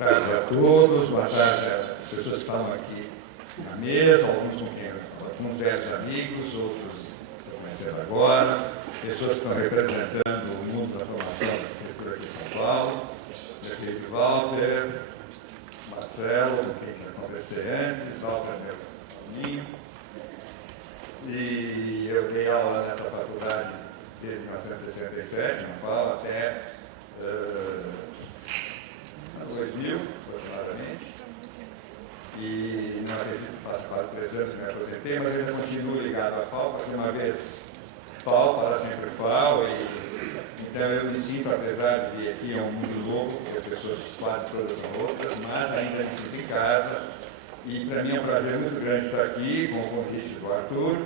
tarde a todos, boa tarde às pessoas que estavam aqui na mesa, alguns velhos amigos, outros que estão conhecendo agora, pessoas que estão representando o mundo da formação da arquitetura aqui em São Paulo, Felipe Walter, Marcelo, com quem já conversei antes, Walter meu aluninho. E eu dei aula nessa faculdade desde 1967, na FAO, até 2000, aproximadamente. E não acredito que faz quase 3 anos que me aposentei, mas eu ainda continuo ligado à FAO, porque uma vez FAO, para sempre FAO, então eu me sinto, apesar de aqui é um mundo louco, porque as pessoas quase todas são loucas, mas ainda me sinto em casa. E para mim é um prazer muito grande estar aqui com o convite do Arthur,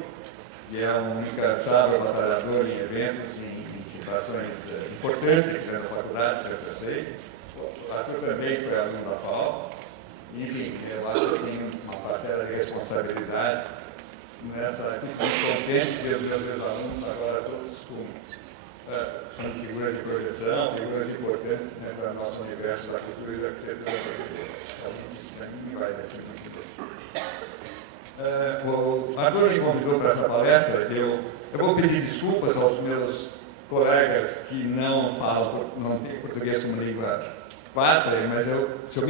que é um incansável batalhador em eventos, em situações importantes aqui dentro da faculdade, que eu sei. O Arthur também foi aluno da FAO. Enfim, eu acho que tenho uma parcela de responsabilidade nessa. Fico contente de ver os meus alunos agora todos são figuras de projeção, figuras importantes, né, para o nosso universo da cultura e da arquitetura brasileira. Então, isso para mim vai ser muito importante. O Arthur me convidou para essa palestra. Eu vou pedir desculpas aos meus colegas que não têm português como língua pátria, mas se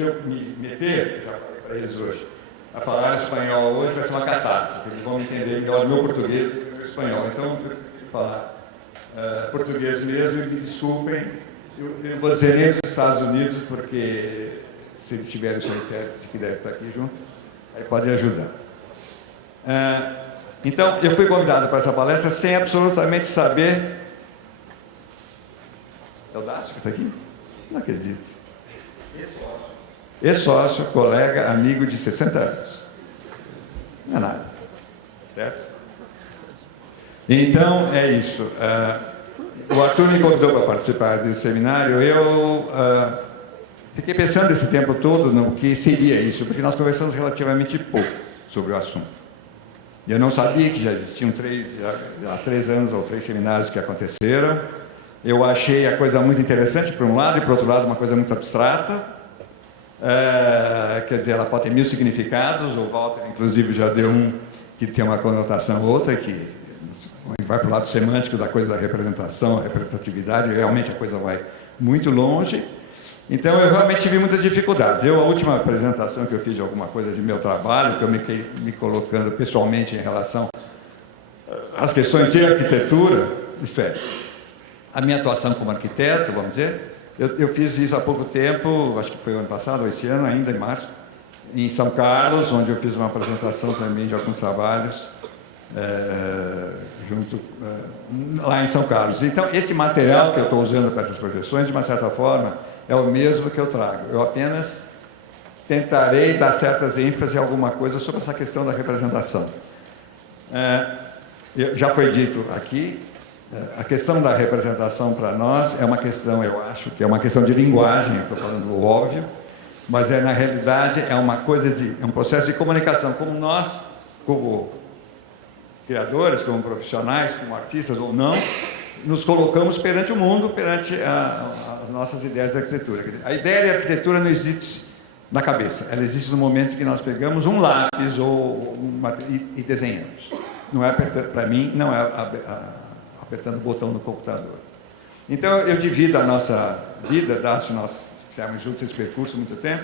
eu me meter, já falei para eles hoje, a falar espanhol hoje vai ser uma catástrofe. Eles vão entender melhor o meu português do que o meu espanhol. Então, eu vou falar português mesmo, e me desculpem. Eu vou dizer nem dos Estados Unidos, porque se eles tiverem o seu intérprete que deve estar aqui junto, aí pode ajudar. Então, eu fui convidado para essa palestra sem absolutamente saber. É o Dácio que está aqui? Não acredito. Ex-sócio, colega, amigo de 60 anos. Não é nada. Certo? Então, é isso. O Arthur me convidou para participar desse seminário. Eu fiquei pensando esse tempo todo no que seria isso, porque nós conversamos relativamente pouco sobre o assunto. Eu não sabia que já existiam há 3 anos ou 3 seminários que aconteceram. Eu achei a coisa muito interessante, por um lado, e, por outro lado, uma coisa muito abstrata. Quer dizer, ela pode ter 1000 significados. O Walter, inclusive, já deu um que tem uma conotação outra, que vai para o lado semântico da coisa da representação, a representatividade. Realmente a coisa vai muito longe. Então, eu realmente tive muitas dificuldades. A última apresentação que eu fiz de alguma coisa de meu trabalho, que eu me colocando pessoalmente em relação às questões de arquitetura, isso é, a minha atuação como arquiteto, vamos dizer, eu fiz isso há pouco tempo, acho que foi o ano passado, ou esse ano, ainda em março, em São Carlos, onde eu fiz uma apresentação também de alguns trabalhos, lá em São Carlos. Então, esse material que eu estou usando para essas projeções, de uma certa forma, é o mesmo que eu trago. Eu apenas tentarei dar certas ênfases em alguma coisa sobre essa questão da representação. Já foi dito aqui, a questão da representação para nós é uma questão, eu acho, que é uma questão de linguagem, eu estou falando o óbvio, mas na realidade é uma coisa é um processo de comunicação, como nós, como criadores, como profissionais, como artistas ou não, nos colocamos perante o mundo, perante as nossas ideias de arquitetura. A ideia de arquitetura não existe na cabeça, ela existe no momento que nós pegamos um lápis e desenhamos. Não é, para mim, não é apertando o botão no computador. Então, eu divido a nossa vida, nós fizemos juntos esse percurso há muito tempo,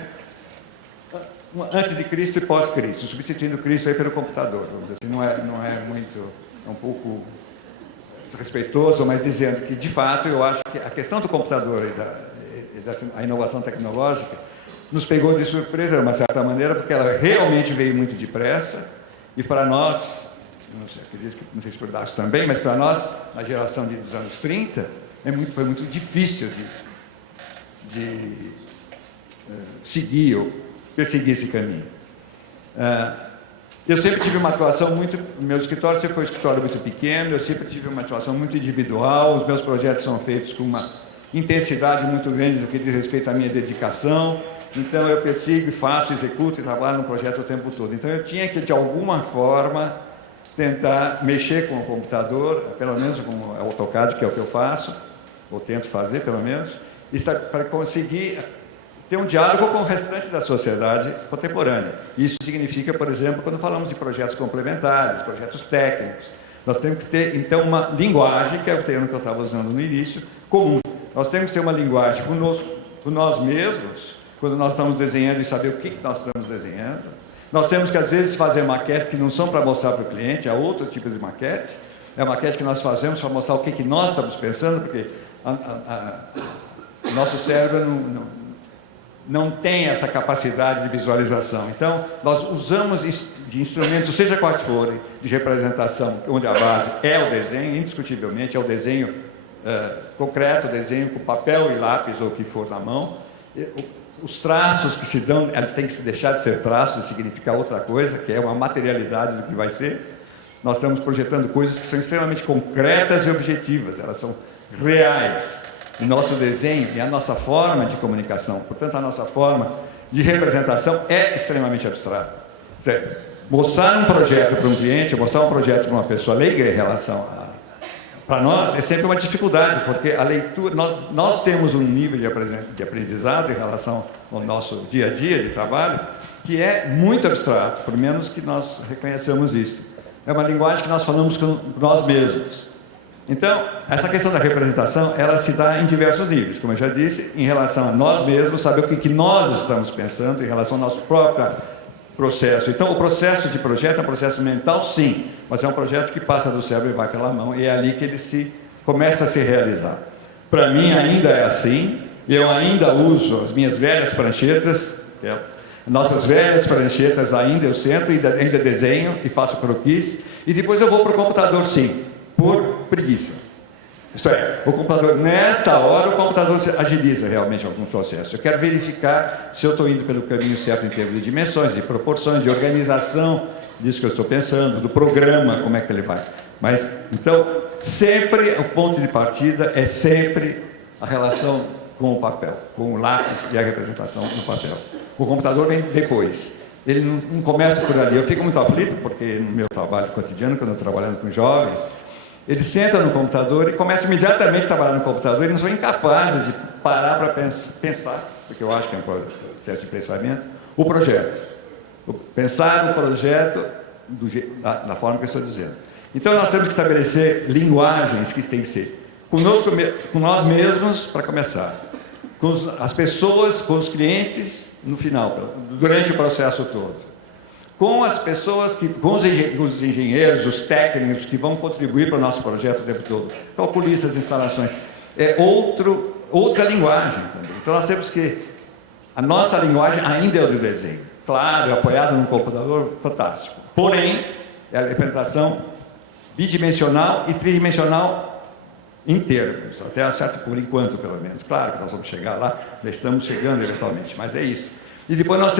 antes de Cristo e pós-Cristo, substituindo Cristo aí pelo computador, vamos dizer assim. Não é muito, é um pouco desrespeitoso, mas dizendo que, de fato, eu acho que a questão do computador e da inovação tecnológica nos pegou de surpresa, de uma certa maneira, porque ela realmente veio muito depressa, e para nós, não sei se por Dácio também, mas para nós, na geração dos anos 30, foi muito difícil de seguir ou perseguir esse caminho. Eu sempre tive uma atuação meu escritório sempre foi um escritório muito pequeno, eu sempre tive uma atuação muito individual, os meus projetos são feitos com uma intensidade muito grande no que diz respeito à minha dedicação, então eu persigo, faço, executo e trabalho no projeto o tempo todo. Então eu tinha que, de alguma forma, tentar mexer com o computador, pelo menos com o AutoCAD, que é o que eu faço, ou tento fazer, pelo menos, para conseguir ter um diálogo com o restante da sociedade contemporânea. Isso significa, por exemplo, quando falamos de projetos complementares, projetos técnicos, nós temos que ter, então, uma linguagem, que é o termo que eu estava usando no início, comum. Nós temos que ter uma linguagem conosco, com nós mesmos, quando nós estamos desenhando e saber o que nós estamos desenhando. Nós temos que, às vezes, fazer maquetes que não são para mostrar para o cliente, há outro tipo de maquete. É a maquete que nós fazemos para mostrar o que nós estamos pensando, porque o nosso cérebro não tem essa capacidade de visualização. Então, nós usamos de instrumentos, seja quais forem, de representação, onde a base é o desenho, indiscutivelmente, é o desenho concreto, o desenho com papel e lápis, ou o que for na mão. Os traços que se dão, eles têm que se deixar de ser traços e significar outra coisa, que é uma materialidade do que vai ser. Nós estamos projetando coisas que são extremamente concretas e objetivas, elas são reais. O nosso desenho e a nossa forma de comunicação, portanto, a nossa forma de representação é extremamente abstrata. Mostrar um projeto para um cliente, mostrar um projeto para uma pessoa leiga em relação para nós é sempre uma dificuldade, porque a leitura, nós temos um nível de aprendizado em relação ao nosso dia a dia de trabalho, que é muito abstrato, por menos que nós reconheçamos isso. É uma linguagem que nós falamos com nós mesmos. Então, essa questão da representação, ela se dá em diversos níveis, como eu já disse, em relação a nós mesmos, saber o que nós estamos pensando em relação ao nosso próprio processo. Então, o processo de projeto é um processo mental, sim, mas é um projeto que passa do cérebro e vai pela mão, e é ali que ele começa a se realizar. Para mim, ainda é assim, eu ainda uso as minhas velhas pranchetas, nossas velhas pranchetas ainda eu sento, ainda desenho e faço croquis, e depois eu vou para o computador, sim, por preguiça. Isto é, o computador, nesta hora, o computador agiliza realmente algum processo. Eu quero verificar se eu estou indo pelo caminho certo em termos de dimensões, de proporções, de organização disso que eu estou pensando, do programa, como é que ele vai. Mas, então, sempre o ponto de partida é sempre a relação com o papel, com o lápis e a representação no papel. O computador vem depois. Ele não começa por ali. Eu fico muito aflito, porque no meu trabalho cotidiano, quando eu estou trabalhando com jovens, eles sentam no computador e começam imediatamente a trabalhar no computador e não são incapazes de parar para pensar, porque eu acho que é um processo de pensamento, o projeto. Pensar no projeto da forma que eu estou dizendo. Então, nós temos que estabelecer linguagens que têm que ser conosco, com nós mesmos, para começar, com as pessoas, com os clientes, no final, durante o processo todo. Com as pessoas, com os engenheiros, os técnicos que vão contribuir para o nosso projeto o tempo todo, calculistas, instalações, é outra linguagem também. Então nós temos que, a nossa linguagem ainda é o do desenho, claro, apoiado num computador fantástico, porém, é a representação bidimensional e tridimensional em termos, até certo, por enquanto, pelo menos. Claro que nós vamos chegar lá, já estamos chegando eventualmente, mas é isso. E depois nós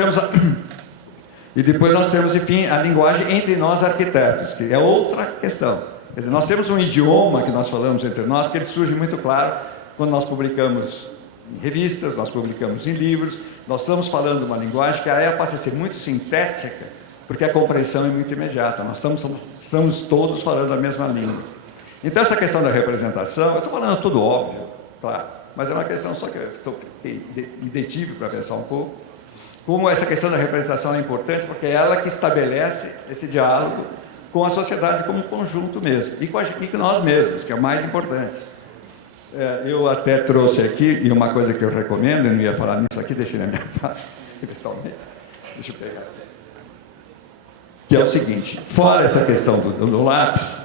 temos enfim, a linguagem entre nós arquitetos, que é outra questão. Quer dizer, nós temos um idioma que nós falamos entre nós, que ele surge muito claro quando nós publicamos em revistas, nós publicamos em livros, nós estamos falando uma linguagem que passa a ser muito sintética, porque a compreensão é muito imediata. Nós estamos todos falando a mesma língua. Então, essa questão da representação, eu estou falando tudo óbvio, claro, mas é uma questão só que eu me detive para pensar um pouco. Como essa questão da representação é importante, porque é ela que estabelece esse diálogo com a sociedade como um conjunto mesmo, e com nós mesmos, que é o mais importante. Eu até trouxe aqui, e uma coisa que eu recomendo, eu não ia falar nisso aqui, deixei na minha pasta, eventualmente, deixa eu pegar. Que é o seguinte, fora essa questão do lápis,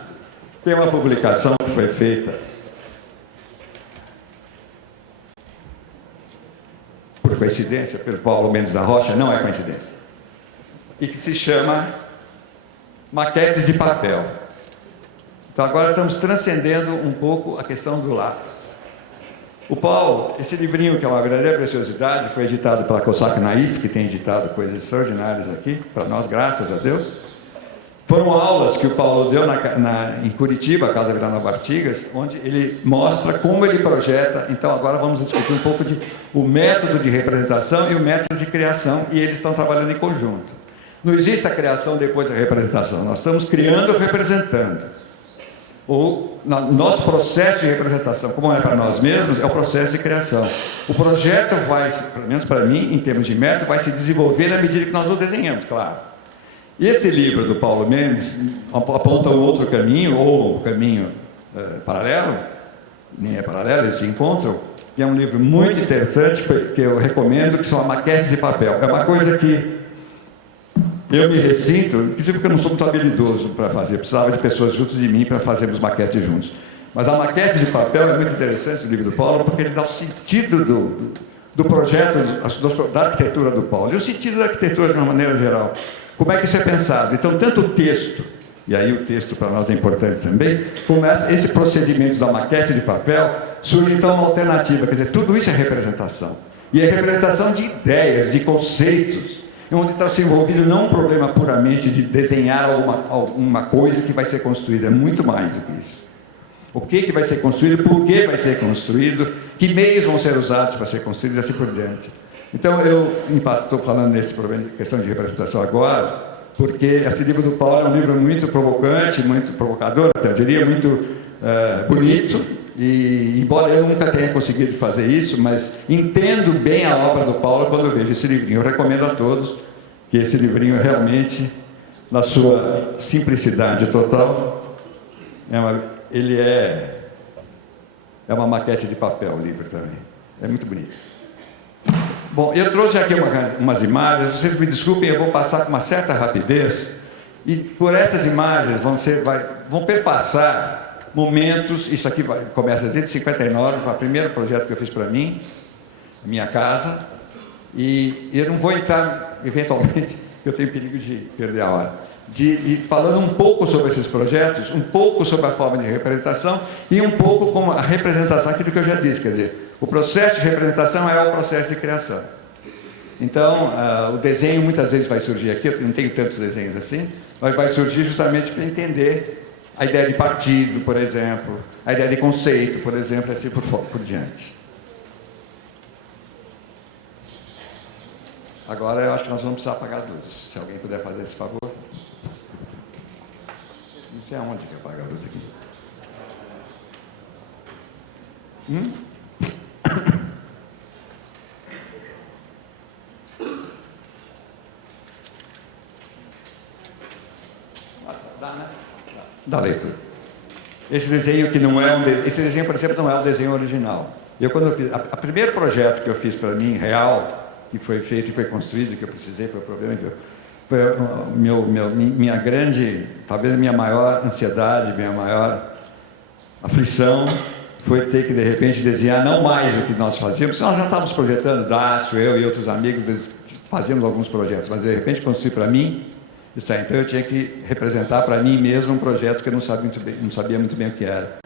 tem uma publicação que foi feita por coincidência, pelo Paulo Mendes da Rocha, não é coincidência, e que se chama Maquetes de Papel. Então agora estamos transcendendo um pouco a questão do lápis. O Paulo, esse livrinho que é uma verdadeira preciosidade, foi editado pela Cossack Naif, que tem editado coisas extraordinárias aqui, para nós, graças a Deus. Foram aulas que o Paulo deu em Curitiba, Casa Vila Nova Artigas, onde ele mostra como ele projeta. Então, agora vamos discutir um pouco o método de representação e o método de criação, e eles estão trabalhando em conjunto. Não existe a criação depois da representação, nós estamos criando e representando. Nosso processo de representação, como é para nós mesmos, é o processo de criação. O projeto vai, pelo menos para mim, em termos de método, vai se desenvolver na medida que nós o desenhamos, claro. E esse livro do Paulo Mendes aponta um outro caminho, ou um caminho paralelo, nem é paralelo, eles se encontram, e é um livro muito interessante, que eu recomendo, que são maquetes de papel. É uma coisa que eu me ressinto, inclusive porque eu não sou muito habilidoso para fazer, precisava de pessoas junto de mim para fazermos maquetes juntos. Mas a maquete de papel é muito interessante, o livro do Paulo, porque ele dá o sentido do projeto, da arquitetura do Paulo, e o sentido da arquitetura de uma maneira geral. Como é que isso é pensado? Então, tanto o texto, e aí o texto para nós é importante também, começa esse procedimento da maquete de papel, surge então uma alternativa, quer dizer, tudo isso é representação. E é representação de ideias, de conceitos, onde está se envolvido não um problema puramente de desenhar alguma coisa que vai ser construída, é muito mais do que isso. O que vai ser construído, por que vai ser construído, que meios vão ser usados para ser construído e assim por diante. Então, eu estou falando nesse problema de questão de representação agora, porque esse livro do Paulo é um livro muito provocante, muito provocador, até eu diria, muito bonito, e embora eu nunca tenha conseguido fazer isso, mas entendo bem a obra do Paulo quando eu vejo esse livrinho. Eu recomendo a todos que esse livrinho realmente, na sua simplicidade total, ele é uma maquete de papel, o livro também. É muito bonito. Bom, eu trouxe aqui umas imagens, vocês me desculpem, eu vou passar com uma certa rapidez, e por essas imagens vão perpassar momentos. Isso aqui começa desde 59, foi o primeiro projeto que eu fiz para mim, minha casa, e eu não vou entrar, eventualmente, eu tenho perigo de perder a hora, falando um pouco sobre esses projetos, um pouco sobre a forma de representação e um pouco como a representação, aquilo que eu já disse, quer dizer, o processo de representação é o processo de criação. Então, o desenho muitas vezes vai surgir aqui, eu não tenho tantos desenhos assim, mas vai surgir justamente para entender a ideia de partido, por exemplo, a ideia de conceito, por exemplo, assim por diante. Agora eu acho que nós vamos precisar apagar as luzes. Se alguém puder fazer esse favor. Não sei aonde que apaga a luz aqui. Dá, né? Dá leitura. Esse desenho que não é esse desenho, por exemplo, não é o desenho original. Quando eu fiz, o primeiro projeto que eu fiz para mim, real, que foi feito e foi construído, que eu precisei, foi o problema que foi minha grande, talvez minha maior ansiedade, minha maior aflição, foi ter que, de repente, desenhar não mais o que nós fazíamos. Nós já estávamos projetando, Dácio, eu e outros amigos, fazíamos alguns projetos, mas, de repente, construir para mim, então eu tinha que representar para mim mesmo um projeto que eu não sabia muito bem o que era.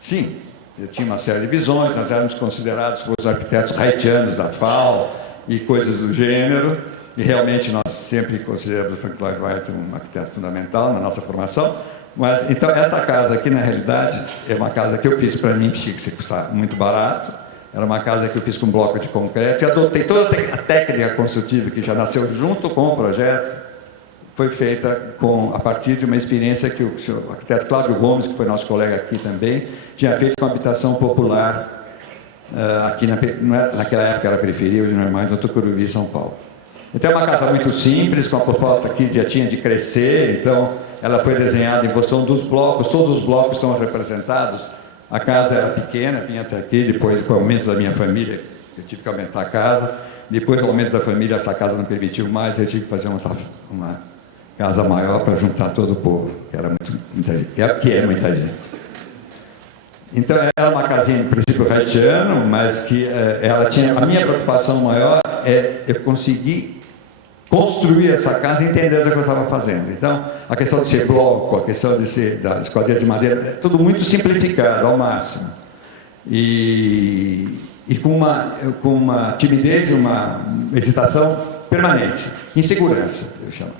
Sim, eu tinha uma série de visões, nós éramos considerados os arquitetos haitianos da FAO e coisas do gênero, e realmente nós sempre consideramos o Frank Lloyd Wright um arquiteto fundamental na nossa formação. Mas, então, essa casa aqui, na realidade, é uma casa que eu fiz para mim, que tinha que custar muito barato. Era uma casa que eu fiz com bloco de concreto, e adotei toda a técnica construtiva que já nasceu junto com o projeto, foi feita a partir de uma experiência que o senhor arquiteto Cláudio Gomes, que foi nosso colega aqui também, tinha feito com a habitação popular, aqui naquela época era periferia, hoje não é mais, no Tucuruvi, São Paulo. Então é uma casa muito simples, com a proposta que já tinha de crescer, então ela foi desenhada em função dos blocos, todos os blocos estão representados. A casa era pequena, vinha até aqui, depois com o aumento da minha família, eu tive que aumentar a casa, depois do aumento da família, essa casa não permitiu mais, eu tive que fazer uma casa maior para juntar todo o povo, que era muita gente, que é muita gente. Então, era uma casinha, em princípio, haitiano, mas que ela tinha... A minha preocupação maior é eu conseguir construir essa casa entendendo o que eu estava fazendo. Então, a questão de ser bloco, a questão de ser da esquadrilha de madeira, é tudo muito simplificado, ao máximo. E com uma timidez e uma hesitação permanente, insegurança, eu chamo.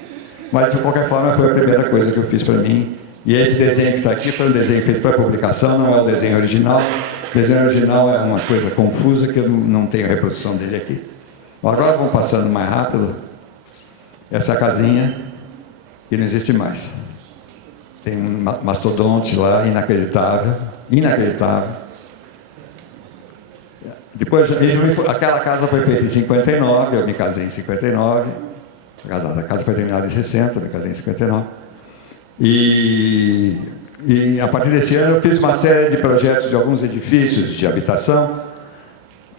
Mas, de qualquer forma, foi a primeira coisa que eu fiz para mim. E esse desenho que está aqui foi um desenho feito para publicação, não é o desenho original. O desenho original é uma coisa confusa que eu não tenho a reprodução dele aqui. Agora vamos passando mais rápido. Essa casinha que não existe mais. Tem um mastodonte lá, inacreditável. Inacreditável. Depois, aquela casa foi feita em 59, eu me casei em 59. A casa foi terminada em 60, eu me casei em 59. E a partir desse ano eu fiz uma série de projetos de alguns edifícios de habitação,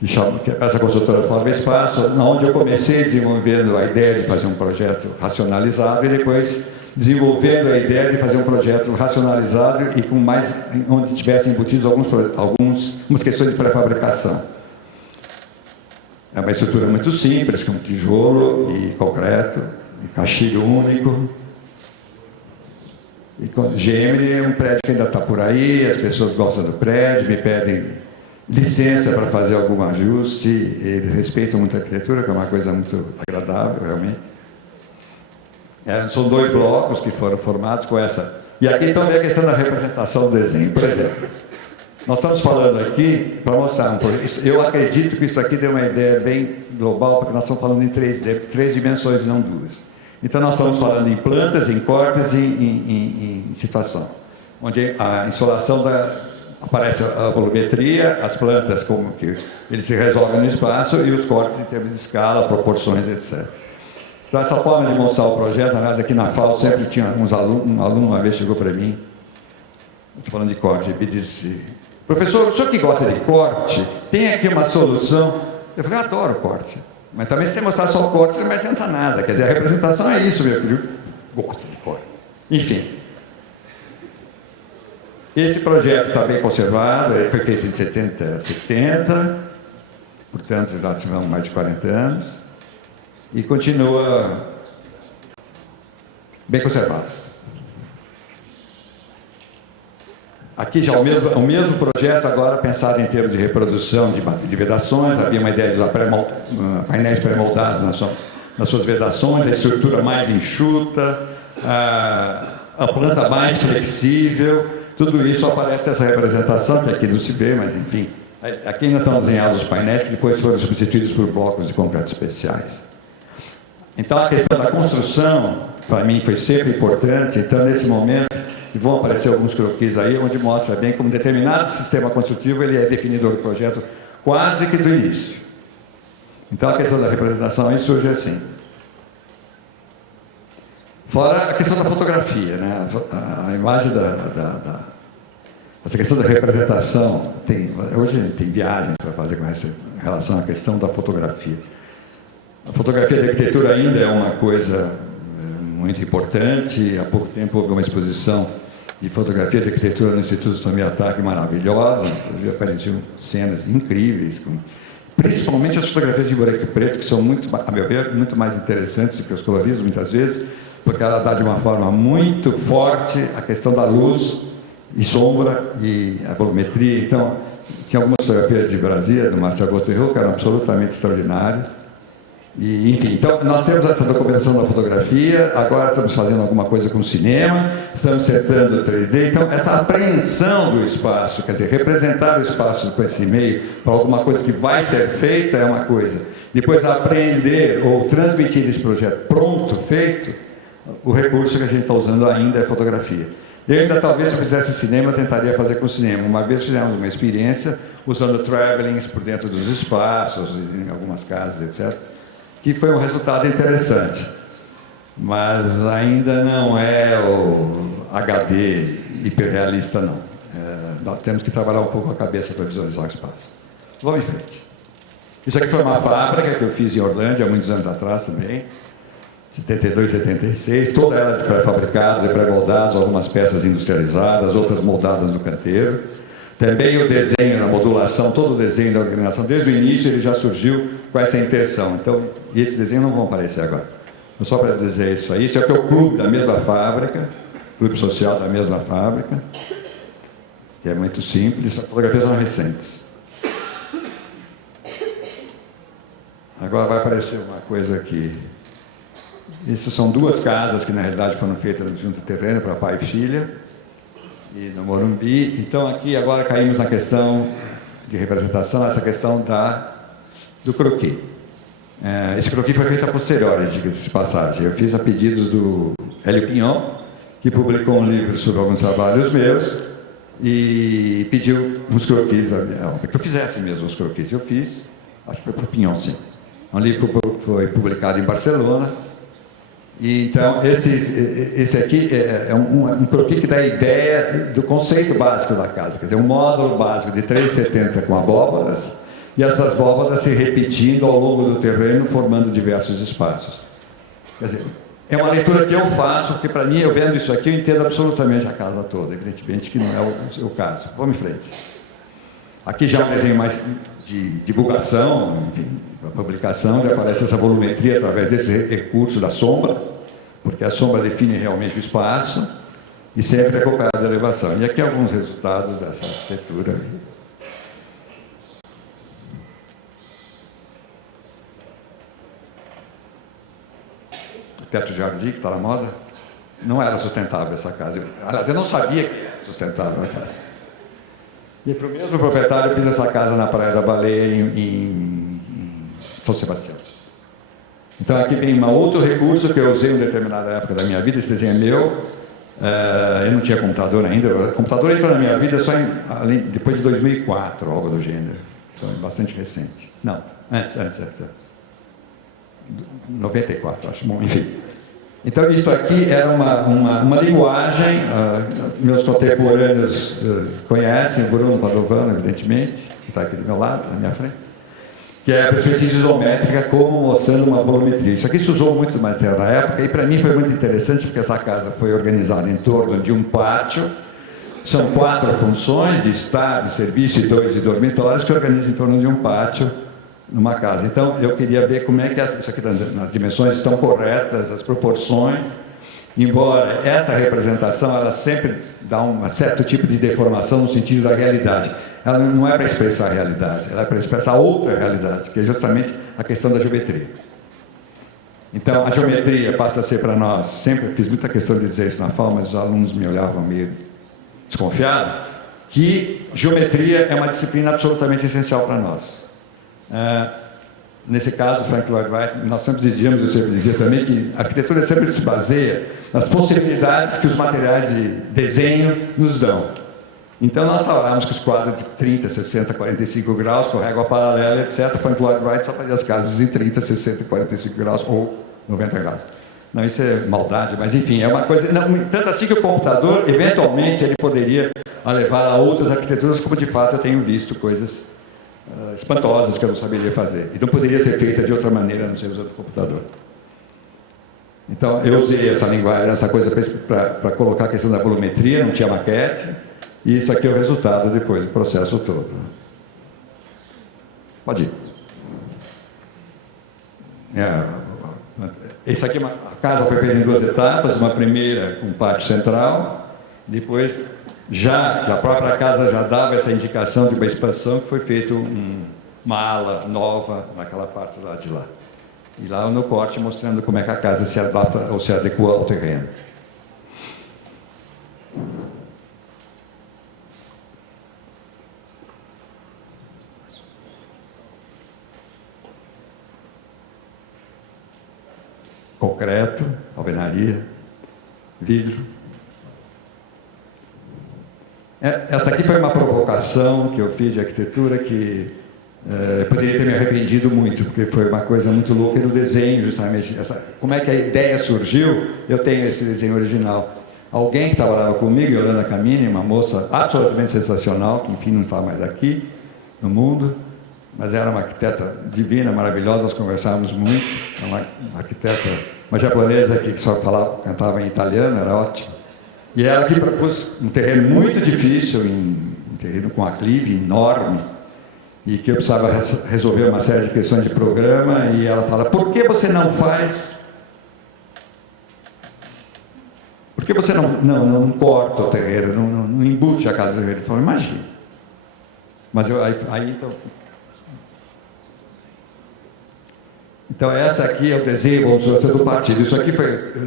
que essa consultora Fábio Espaço, onde eu comecei desenvolvendo a ideia de fazer um projeto racionalizado e depois desenvolvendo a ideia de fazer um projeto racionalizado e com mais, onde tivessem embutidos algumas questões de pré-fabricação. É uma estrutura muito simples, com tijolo e concreto, caixilho único. E Gemini é um prédio que ainda está por aí, as pessoas gostam do prédio, me pedem licença para fazer algum ajuste, eles respeitam muito a arquitetura, que é uma coisa muito agradável, realmente. São 2 blocos que foram formados com essa. E aqui também a questão da representação do desenho. Por exemplo, nós estamos falando aqui para mostrar um projeto. Eu acredito que isso aqui deu uma ideia bem global, porque nós estamos falando em 3 dimensões, não 2. Então, nós estamos falando em plantas, em cortes e em situação, onde a insolação aparece a volumetria, as plantas como que eles se resolvem no espaço e os cortes em termos de escala, proporções, etc. Então, essa forma de mostrar o projeto, aliás, aqui na FAO sempre tinha um aluno uma vez chegou para mim, estou falando de corte, e disse: professor, o senhor que gosta de corte, tem aqui uma solução. Eu falei: eu adoro corte. Mas também se você mostrar só o corte, não vai adiantar nada. Quer dizer, a representação é isso, meu filho. Gosta de corte. Enfim. Esse projeto está bem conservado, ele foi feito em 70, portanto, já tivemos mais de 40 anos, e continua bem conservado. Aqui já o mesmo projeto, agora pensado em termos de reprodução de vedações. Havia uma ideia de usar painéis pré-moldados nas suas vedações, a estrutura mais enxuta, a planta mais flexível. Tudo isso aparece nessa representação, que aqui não se vê, mas enfim. Aqui ainda estão desenhados os painéis que depois foram substituídos por blocos de concreto especiais. Então, a questão da construção, para mim, foi sempre importante. Então, nesse momento, vão aparecer alguns croquis aí, onde mostra bem como determinado sistema construtivo ele é definidor do projeto quase que do início. Então, a questão da representação aí surge assim. Fora a questão da fotografia, né? A imagem essa questão da representação, hoje tem viagens para fazer com essa em relação à questão da fotografia. A fotografia da arquitetura ainda é uma coisa muito importante. Há pouco tempo houve uma exposição de fotografia de arquitetura no Instituto Tomiataki maravilhosa, inclusive apareciam cenas incríveis, principalmente as fotografias de branco e preto, que são, a meu ver, muito mais interessantes do que os coloridos, muitas vezes, porque ela dá de uma forma muito forte a questão da luz e sombra e a volumetria. Então, tinha algumas fotografias de Brasília, do Marcel Gauthier, que eram absolutamente extraordinárias. E, enfim, então nós temos essa documentação da fotografia, agora estamos fazendo alguma coisa com cinema, estamos setando o 3D, então essa apreensão do espaço, quer dizer, representar o espaço com esse meio para alguma coisa que vai ser feita é uma coisa, depois apreender ou transmitir esse projeto pronto, feito, o recurso que a gente está usando ainda é fotografia. Eu ainda, talvez, se eu fizesse cinema, eu tentaria fazer com cinema. Uma vez fizemos uma experiência usando travelings por dentro dos espaços, em algumas casas, etc., que foi um resultado interessante, mas ainda não é o HD hiperrealista, não. Nós temos que trabalhar um pouco a cabeça para visualizar o espaço. Vamos em frente. Isso aqui foi uma fábrica que eu fiz em Orlândia, há muitos anos atrás também, 72, 76, toda ela de pré-fabricados e pré-moldados, algumas peças industrializadas, outras moldadas no canteiro. Também o desenho, a modulação, todo o desenho da organização, desde o início ele já surgiu com essa intenção. Então, esses desenhos não vão aparecer agora. Só para dizer isso aí, isso é o clube da mesma fábrica, clube social da mesma fábrica, que é muito simples, as fotografias são recentes. Agora vai aparecer uma coisa aqui. Isso são 2 casas que, na realidade, foram feitas junto ao terreno para pai e filha, e no Morumbi. Então, aqui agora caímos na questão de representação, essa questão do croquis. Esse croquis foi feito a posteriori, diga-se de passagem. Eu fiz a pedidos do Hélio Pinhon, que publicou um livro sobre alguns trabalhos meus e pediu uns croquis, que eu fizesse mesmo uns croquis. Eu fiz, acho que foi para o Pinhon, sim. Um livro foi publicado em Barcelona. E, então, esse aqui é um croquis que dá a ideia do conceito básico da casa. Quer dizer, um módulo básico de 3,70 com abóbadas, e essas abóbadas se repetindo ao longo do terreno, formando diversos espaços. Quer dizer, é uma leitura que eu faço, porque para mim, eu vendo isso aqui, eu entendo absolutamente a casa toda. Evidentemente que não é o caso. Vamos em frente. Aqui já é um desenho mais de divulgação, enfim, a publicação, já aparece essa volumetria através desse recurso da sombra, porque a sombra define realmente o espaço e sempre acompanhada da elevação. E aqui alguns resultados dessa arquitetura. Teto Jardim, que está na moda, não era sustentável essa casa. Aliás, eu não sabia que era sustentável a casa. E para o mesmo proprietário, eu fiz essa casa na Praia da Baleia, em São Sebastião. Então, aqui vem um outro recurso que eu usei em determinada época da minha vida. Esse desenho é meu. Eu não tinha computador ainda. O computador entrou na minha vida só depois de 2004, algo do gênero. Então, é bastante recente. Não, antes. 94, acho. Bom, enfim. Então, isso aqui era uma linguagem, meus contemporâneos conhecem, Bruno Padovano, evidentemente, que está aqui do meu lado, na minha frente, que é a perspectiva isométrica como mostrando uma volumetria. Isso aqui se usou muito mais na época, e para mim foi muito interessante, porque essa casa foi organizada em torno de um pátio. São 4 funções, de estar, de serviço e 2 de dormitórios, que organizam em torno de um pátio numa casa. Então, eu queria ver como é que isso aqui, as dimensões estão corretas, as proporções, embora esta representação, ela sempre dá um certo tipo de deformação no sentido da realidade. Ela não é para expressar a realidade, ela é para expressar outra realidade, que é justamente a questão da geometria. Então, a geometria passa a ser para nós, sempre fiz muita questão de dizer isso na FAO, mas os alunos me olhavam meio desconfiado, que geometria é uma disciplina absolutamente essencial para nós. Nesse caso, Frank Lloyd Wright, nós sempre dizíamos, eu sempre dizia também, que a arquitetura sempre se baseia nas possibilidades que os materiais de desenho nos dão. Então, nós falávamos que os quadros de 30, 60, 45 graus, com régua paralela, etc., Frank Lloyd Wright só fazia as casas em 30, 60, 45 graus ou 90 graus. Não, isso é maldade, mas enfim, é uma coisa... Não, tanto assim que o computador, eventualmente, ele poderia levar a outras arquiteturas, como de fato eu tenho visto coisas espantosas que eu não saberia fazer. E não poderia ser feita de outra maneira, a não ser usando o computador. Então, eu usei essa linguagem, essa coisa para colocar a questão da volumetria, não tinha maquete, e isso aqui é o resultado depois do processo todo. Pode ir. Esse aqui, a casa foi feita em 2 etapas, uma primeira com pátio central, depois, já que a própria casa já dava essa indicação de uma expansão, que foi feita uma ala nova naquela parte lá de lá. E lá no corte mostrando como é que a casa se adapta ou se adequa ao terreno. Concreto, alvenaria, vidro. Essa aqui foi uma provocação que eu fiz de arquitetura que poderia ter me arrependido muito, porque foi uma coisa muito louca no desenho, justamente. Como é que a ideia surgiu? Eu tenho esse desenho original. Alguém que trabalhava comigo, Yolanda Camini, uma moça absolutamente sensacional, que enfim não está mais aqui no mundo, mas era uma arquiteta divina, maravilhosa, nós conversávamos muito, uma arquiteta, uma japonesa que só cantava em italiano, era ótima. E ela que propôs um terreno muito difícil, um terreno com aclive enorme, e que eu precisava resolver uma série de questões de programa, e ela fala, por que você não faz... Por que você não corta o terreno, não embute a casa do terreno? Eu falo, imagina. Mas aí então... Então, essa aqui é o desenho, vamos dizer, do partido. Isso aqui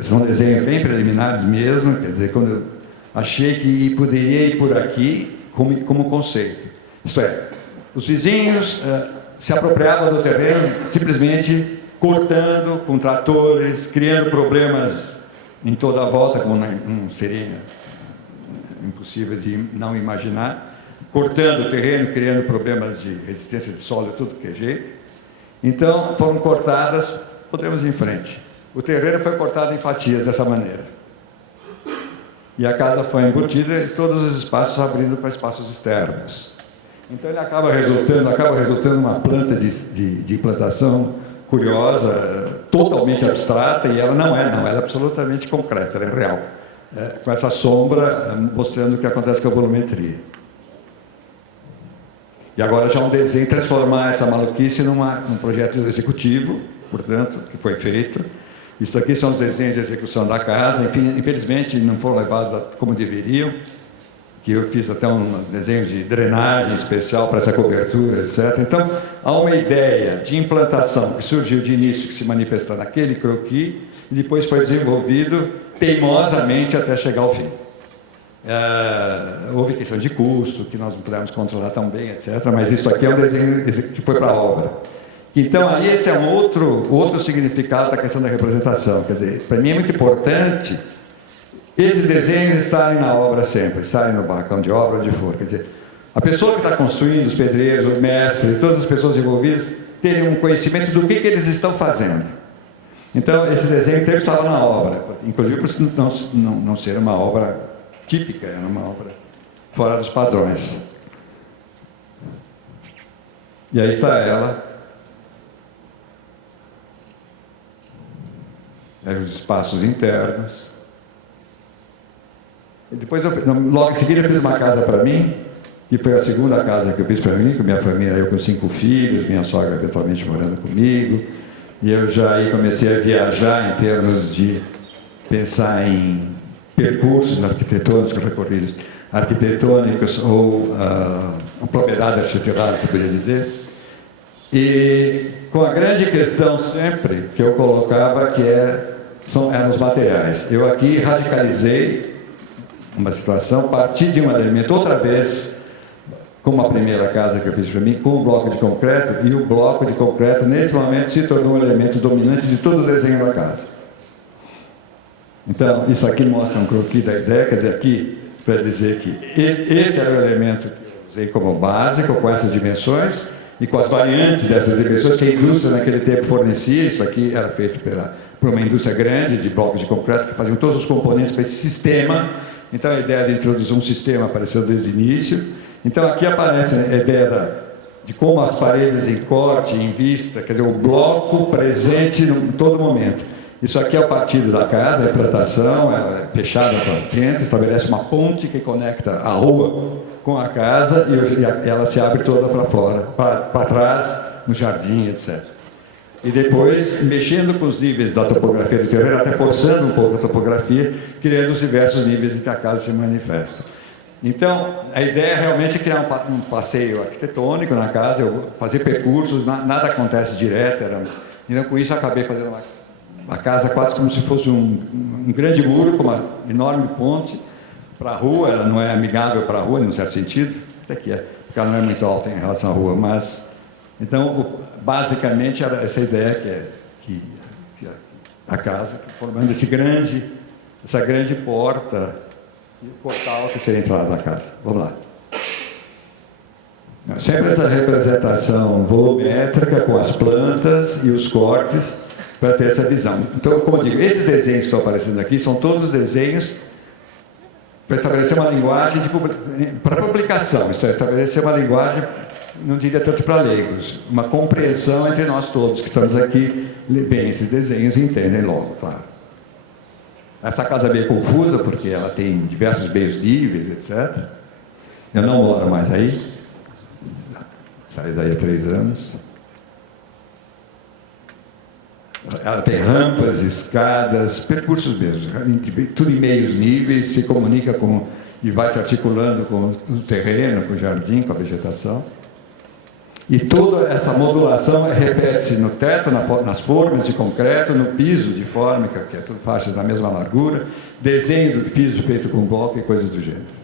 são desenhos bem preliminares mesmo, quer dizer, quando eu achei que poderia ir por aqui como conceito. Isto é, os vizinhos se apropriavam do terreno simplesmente cortando com tratores, criando problemas em toda a volta, como não seria impossível de não imaginar, cortando o terreno, criando problemas de resistência de solo e tudo que é jeito. Então, foram cortadas, podemos ir em frente. O terreno foi cortado em fatias dessa maneira. E a casa foi embutida e todos os espaços abrindo para espaços externos. Então, ele acaba resultando uma planta de implantação curiosa, totalmente abstrata, e ela não é absolutamente concreta, ela é real. Com essa sombra mostrando o que acontece com a volumetria. E agora já é um desenho transformar essa maluquice num projeto executivo, portanto, que foi feito. Isso aqui são os desenhos de execução da casa, enfim, infelizmente não foram levados como deveriam, que eu fiz até um desenho de drenagem especial para essa cobertura, etc. Então, há uma ideia de implantação que surgiu de início, que se manifesta naquele croquis, e depois foi desenvolvido teimosamente até chegar ao fim. Houve questão de custo, que nós não pudemos controlar tão bem, etc. Mas isso aqui é um desenho que foi para a obra. Então, aí esse é um outro significado da questão da representação. Quer dizer, para mim é muito importante esses desenhos estarem na obra sempre, estarem no balcão de obra, onde for. Quer dizer, a pessoa que está construindo, os pedreiros, o mestre, todas as pessoas envolvidas, terem um conhecimento do que eles estão fazendo. Então, esse desenho sempre estava na obra, inclusive por não ser uma obra típica, era uma obra fora dos padrões. E aí está ela. Os espaços internos. E depois, logo em seguida, eu fiz uma casa para mim, que foi a segunda casa que eu fiz para mim, com minha família, eu com 5 filhos, minha sogra eventualmente morando comigo. E eu já aí comecei a viajar em termos de pensar em percursos arquitetônicos, recorridos arquitetônicos ou propriedade arquitetural, se poderia dizer. E com a grande questão sempre que eu colocava, que eram os materiais. Eu aqui radicalizei uma situação, parti de um elemento, outra vez, como a primeira casa que eu fiz para mim, com o bloco de concreto, e o bloco de concreto, nesse momento, se tornou um elemento dominante de todo o desenho da casa. Então, isso aqui mostra um croquis da ideia, quer dizer, aqui, para dizer que esse era o elemento que eu usei como básico, com essas dimensões, e com as variantes dessas dimensões que a indústria naquele tempo fornecia. Isso aqui era feito por uma indústria grande de blocos de concreto que faziam todos os componentes para esse sistema. Então a ideia de introduzir um sistema apareceu desde o início. Então aqui aparece a ideia de como as paredes em corte, em vista, quer dizer, o bloco presente em todo momento. Isso aqui é o partido da casa, a implantação, ela é fechada para dentro, estabelece uma ponte que conecta a rua com a casa e ela se abre toda para fora, para trás, no jardim, etc. E depois, mexendo com os níveis da topografia do terreno, até forçando um pouco a topografia, criando os diversos níveis em que a casa se manifesta. Então, a ideia realmente é criar um passeio arquitetônico na casa, eu fazer percursos, nada acontece direto. Então, com isso, eu acabei fazendo uma casa quase como se fosse um grande muro, com uma enorme ponte para a rua. Ela não é amigável para a rua, num certo sentido, até que é, porque ela não é muito alta em relação à rua, mas... Então, basicamente, era essa ideia que a casa, formando essa grande porta e o portal que seria a entrada da casa. Vamos lá. Sempre essa representação volumétrica com as plantas e os cortes para ter essa visão. Então, como eu digo, esses desenhos que estão aparecendo aqui são todos desenhos para estabelecer uma linguagem para publicação, isto é, estabelecer uma linguagem, não diria tanto para leigos, uma compreensão entre nós todos que estamos aqui, bem esses desenhos e entendem logo, claro. Essa casa é meio confusa, porque ela tem diversos meios níveis, etc. Eu não moro mais aí, saí daí há 3 anos. Ela tem rampas, escadas, percursos mesmo, tudo em meios níveis, se comunica e vai se articulando com o terreno, com o jardim, com a vegetação. E toda essa modulação repete-se no teto, nas formas de concreto, no piso de fórmica, que é tudo faixas da mesma largura, desenho do piso feito com bloco e coisas do gênero.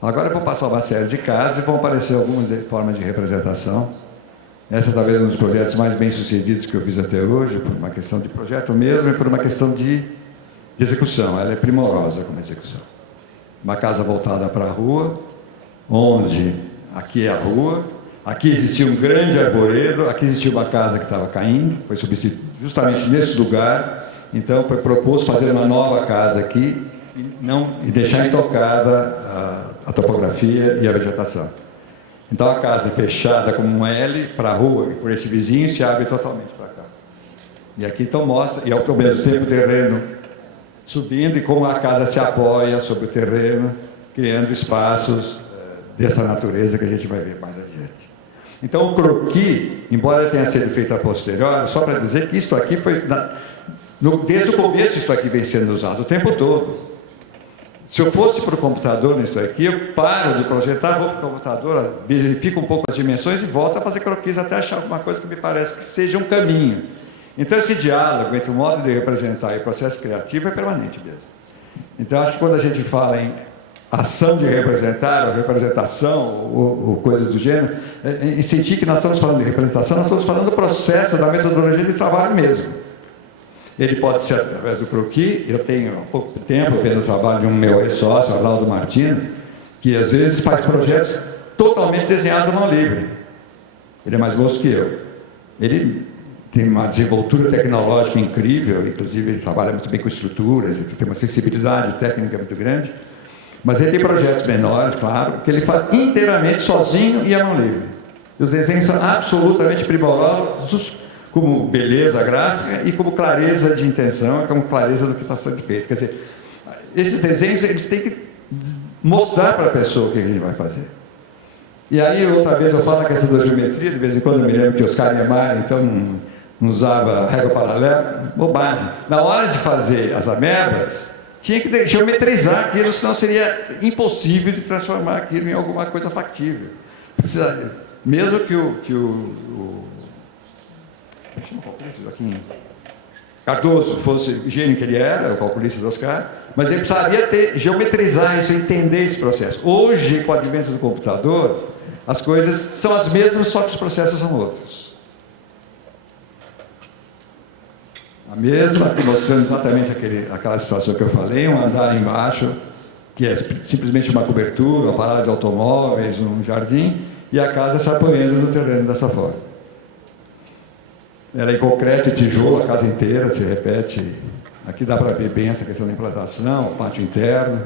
Agora eu vou passar uma série de casas e vão aparecer algumas formas de representação. Essa talvez é um dos projetos mais bem-sucedidos que eu fiz até hoje, por uma questão de projeto mesmo e por uma questão de execução. Ela é primorosa como execução. Uma casa voltada para a rua, onde aqui é a rua, aqui existia um grande arvoredo, aqui existia uma casa que estava caindo, foi substituída justamente nesse lugar, então foi proposto fazer uma nova casa aqui e deixar intocada a topografia e a vegetação. Então a casa é fechada como um L para a rua e por esse vizinho se abre totalmente para cá. E aqui então mostra, e ao mesmo tempo o terreno subindo e como a casa se apoia sobre o terreno, criando espaços dessa natureza que a gente vai ver mais adiante. Então o croquis, embora tenha sido feito a posteriori, só para dizer que isso aqui foi, desde o começo isso aqui vem sendo usado o tempo todo. Se eu fosse para o computador nisso aqui, eu paro de projetar, vou para o computador, verifico um pouco as dimensões e volto a fazer croquis até achar alguma coisa que me parece que seja um caminho. Então esse diálogo entre o modo de representar e o processo criativo é permanente mesmo. Então acho que quando a gente fala em ação de representar, ou representação, ou coisas do gênero, em sentir que nós estamos falando de representação, nós estamos falando do processo, da metodologia de trabalho mesmo. Ele pode ser através do croquis. Eu tenho há pouco tempo vendo o trabalho de um meu ex-sócio, Arnaldo Martino, que às vezes faz projetos totalmente desenhados à mão livre. Ele é mais moço que eu. Ele tem uma desenvoltura tecnológica incrível, inclusive ele trabalha muito bem com estruturas, ele tem uma sensibilidade técnica muito grande. Mas ele tem projetos menores, claro, que ele faz inteiramente sozinho e à mão livre. Os desenhos são absolutamente primorosos, como beleza gráfica e como clareza de intenção, e como clareza do que está sendo feito. Quer dizer, esses desenhos eles têm que mostrar para a pessoa o que a gente vai fazer. E aí, outra vez, eu falo a questão da geometria, de vez em quando eu me lembro que Oscar Niemeyer, então, não usava régua paralela, bobagem. Na hora de fazer as amebas, tinha que geometrizar aquilo, senão seria impossível de transformar aquilo em alguma coisa factível. Mesmo que o Joaquim Cardoso fosse o gênio que ele era, o calculista do Oscar, mas ele precisaria geometrizar isso, entender esse processo. Hoje, com o advento do computador, as coisas são as mesmas, só que os processos são outros. A mesma, mostrando exatamente aquela situação que eu falei, um andar embaixo, que é simplesmente uma cobertura, uma parada de automóveis, um jardim, e a casa se apoiando no terreno dessa forma. Ela é em concreto e tijolo, a casa inteira se repete. Aqui dá para ver bem essa questão da implantação, o pátio interno,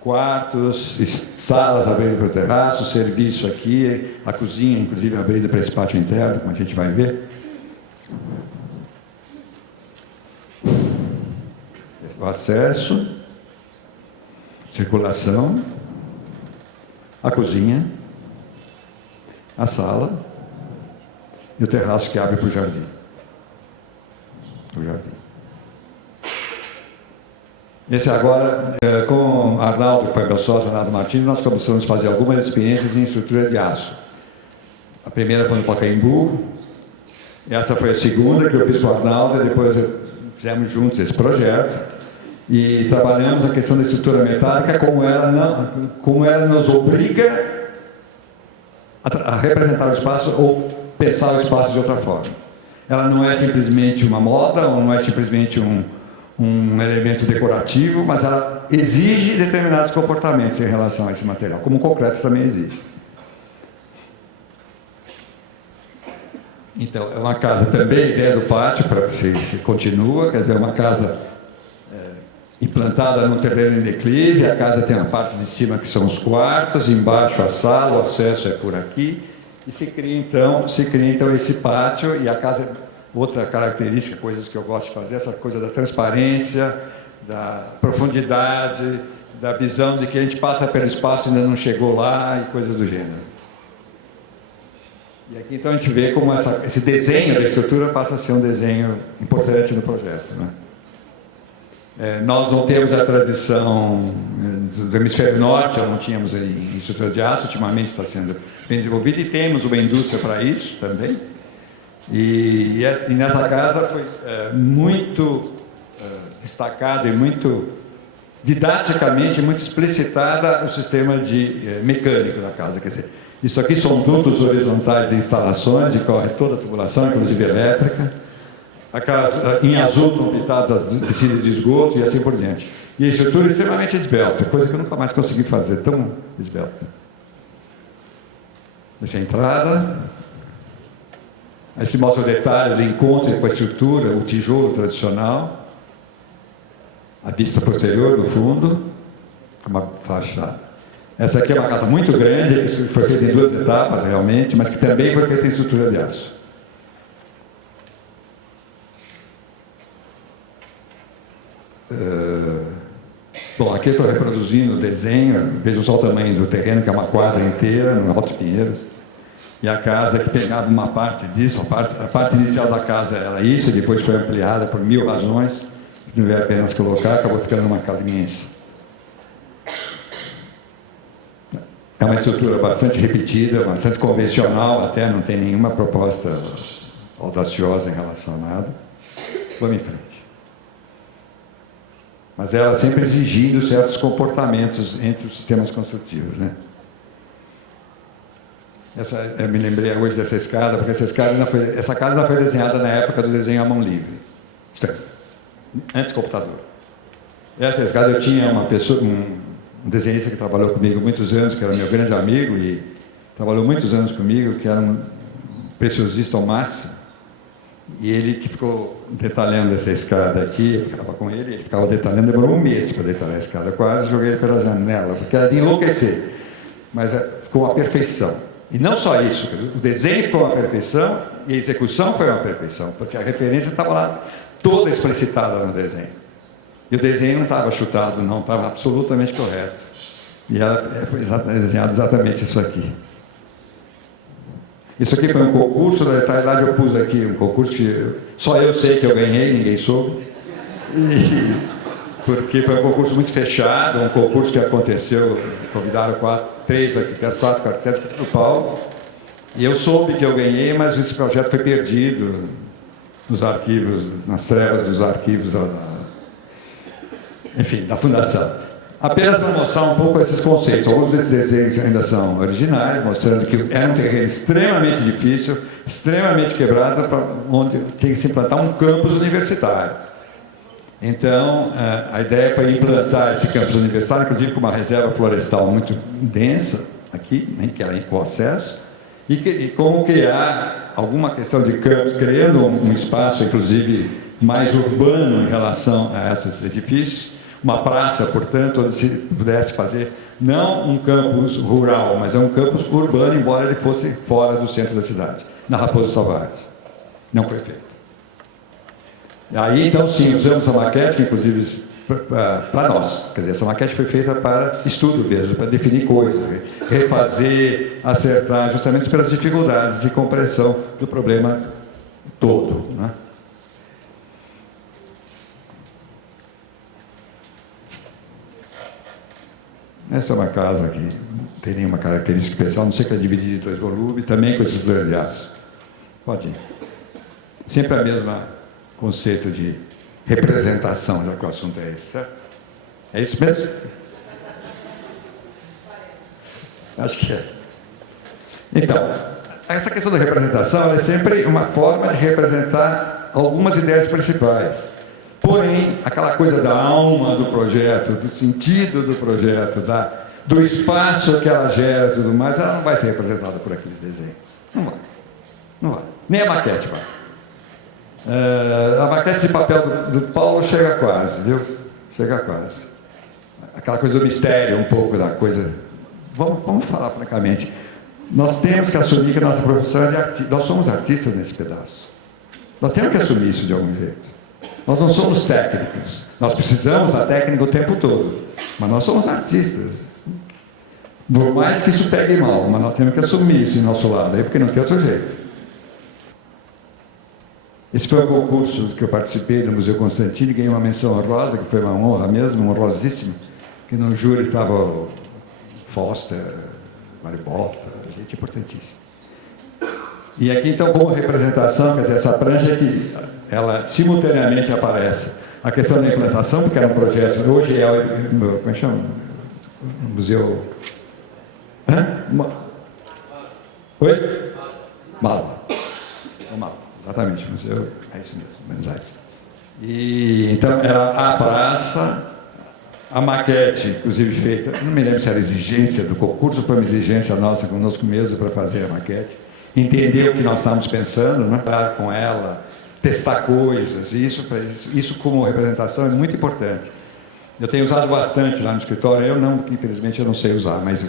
quartos, salas abrindo para o terraço, serviço aqui, a cozinha, inclusive, abrindo para esse pátio interno, como a gente vai ver. O acesso, circulação, a cozinha, a sala e o terraço que abre para o jardim. Esse agora, com Arnaldo, que foi meu sócio, Arnaldo Martins, nós começamos a fazer algumas experiências em estrutura de aço. A primeira foi no Pacaembu, essa foi a segunda que eu fiz com o Arnaldo, e depois fizemos juntos esse projeto, e trabalhamos a questão da estrutura metálica, como ela nos obriga a representar o espaço ou pensar o espaço de outra forma. Ela não é simplesmente uma moda, ou não é simplesmente um elemento decorativo, mas ela exige determinados comportamentos em relação a esse material, como o concreto também exige. Então, é uma casa também, a ideia do pátio, para que se continua, quer dizer, uma casa implantada no terreno em declive, a casa tem a parte de cima que são os quartos, embaixo a sala, o acesso é por aqui, e se cria então esse pátio, e a casa, outra característica, coisas que eu gosto de fazer, essa coisa da transparência, da profundidade, da visão de que a gente passa pelo espaço e ainda não chegou lá, e coisas do gênero. E aqui então a gente vê como esse desenho da estrutura passa a ser um desenho importante no projeto, né? Nós não temos a tradição do hemisfério norte, não tínhamos em estrutura de aço, ultimamente está sendo bem desenvolvida, e temos uma indústria para isso também. E nessa casa foi muito destacado e muito didaticamente, muito explicitada o sistema mecânico da casa. Quer dizer, Isso aqui são dutos horizontais de instalações, de corre toda a tubulação, inclusive elétrica. Em azul estão pintadas as descidas de esgoto e assim por diante. E a estrutura é extremamente esbelta, coisa que eu nunca mais consegui fazer, tão esbelta. Essa é a entrada. Aí se mostra o detalhe do encontro com a estrutura, o tijolo tradicional, a vista posterior do fundo, uma fachada. Essa aqui é uma casa muito grande, que foi feita em 2 etapas realmente, mas que também foi feita em estrutura de aço. Bom, aqui eu estou reproduzindo o desenho, veja só o tamanho do terreno, que é uma quadra inteira, no Alto Pinheiros. E a casa que pegava uma parte disso, a parte inicial da casa era isso, e depois foi ampliada por 1000 razões, não veio apenas colocar, acabou ficando uma casa imensa. É uma estrutura bastante repetida, bastante convencional, até não tem nenhuma proposta audaciosa em relação a nada. Vamos em frente. Mas ela sempre exigindo certos comportamentos entre os sistemas construtivos, né? Eu me lembrei hoje dessa escada, porque essa casa ainda foi desenhada na época do desenho à mão livre. Antes do computador. Essa escada eu tinha uma pessoa, um desenhista que trabalhou comigo muitos anos, que era meu grande amigo e trabalhou muitos anos comigo, que era um preciosista ao máximo. E ele que ficou detalhando essa escada aqui, eu ficava com ele, ele ficava detalhando, demorou 1 mês para detalhar a escada. Eu quase joguei ele pela janela, porque era de enlouquecer. Mas ficou uma perfeição. E não só isso, o desenho foi uma perfeição e a execução foi uma perfeição, porque a referência estava lá toda explicitada no desenho. E o desenho não estava chutado, não, estava absolutamente correto. E ela foi desenhado exatamente isso aqui. Isso aqui foi um concurso, na verdade eu pus aqui um concurso que só eu sei que eu ganhei, ninguém soube. Porque foi um concurso muito fechado, um concurso que aconteceu, convidaram 4 arquitetos aqui do Paulo, e eu soube que eu ganhei, mas esse projeto foi perdido nos arquivos, nas trevas dos arquivos, enfim, da Fundação. Apenas para mostrar um pouco esses conceitos. Alguns desses desenhos ainda são originais, mostrando que era um terreno extremamente difícil, extremamente quebrado, onde tinha que se implantar um campus universitário. Então, a ideia foi implantar esse campus universitário, inclusive com uma reserva florestal muito densa, aqui, né, que era com acesso, e como criar alguma questão de campus, criando um espaço, inclusive, mais urbano em relação a esses edifícios, uma praça, portanto, onde se pudesse fazer, não um campus rural, mas um campus urbano, embora ele fosse fora do centro da cidade, na Raposo Tavares. Não foi feito. Aí, então, sim, usamos essa maquete, inclusive, para nós. Quer dizer, essa maquete foi feita para estudo mesmo, para definir coisas, refazer, acertar, justamente pelas dificuldades de compreensão do problema todo, né? Essa é uma casa que não tem nenhuma característica especial, não sei que é dividida em 2 volumes, também com esses 2 aliados. Pode ir. Sempre a mesma conceito de representação, já que o assunto é esse, certo? É isso mesmo? Acho que é. Então, essa questão da representação é sempre uma forma de representar algumas ideias principais. Porém, aquela coisa da alma do projeto, do sentido do projeto, do espaço que ela gera e tudo mais, ela não vai ser representada por aqueles desenhos. Não vai. Não vai. Nem a maquete vai. A maquete de papel do Paulo chega quase, viu? Chega quase. Aquela coisa do mistério, um pouco da coisa. Vamos falar francamente. Nós temos que assumir que a nossa profissão é de artista. Nós somos artistas nesse pedaço. Nós temos que assumir isso de algum jeito. Nós não somos técnicos. Nós precisamos da técnica o tempo todo. Mas nós somos artistas. Por mais que isso pegue mal, mas nós temos que assumir isso em nosso lado, aí, porque não tem outro jeito. Esse foi o concurso que eu participei no Museu Constantino e ganhei uma menção honrosa, que foi uma honra mesmo, honrosíssima, que no júri estava o Foster, Maribota, gente importantíssima. E aqui, então, como representação, quer dizer, essa prancha que ela simultaneamente aparece a questão da implantação, porque era um projeto, hoje é como é que chama? Museu... Oi? Malva. Malva, exatamente, museu, é isso mesmo, Buenos Aires. E, então, era a praça, a maquete, inclusive feita, não me lembro se era exigência do concurso, foi uma exigência nossa conosco mesmo para fazer a maquete, entender o que nós estávamos pensando, né? Falar com ela, testar coisas, isso como representação é muito importante. Eu tenho usado bastante lá no escritório, eu não, porque infelizmente eu não sei usar, mas o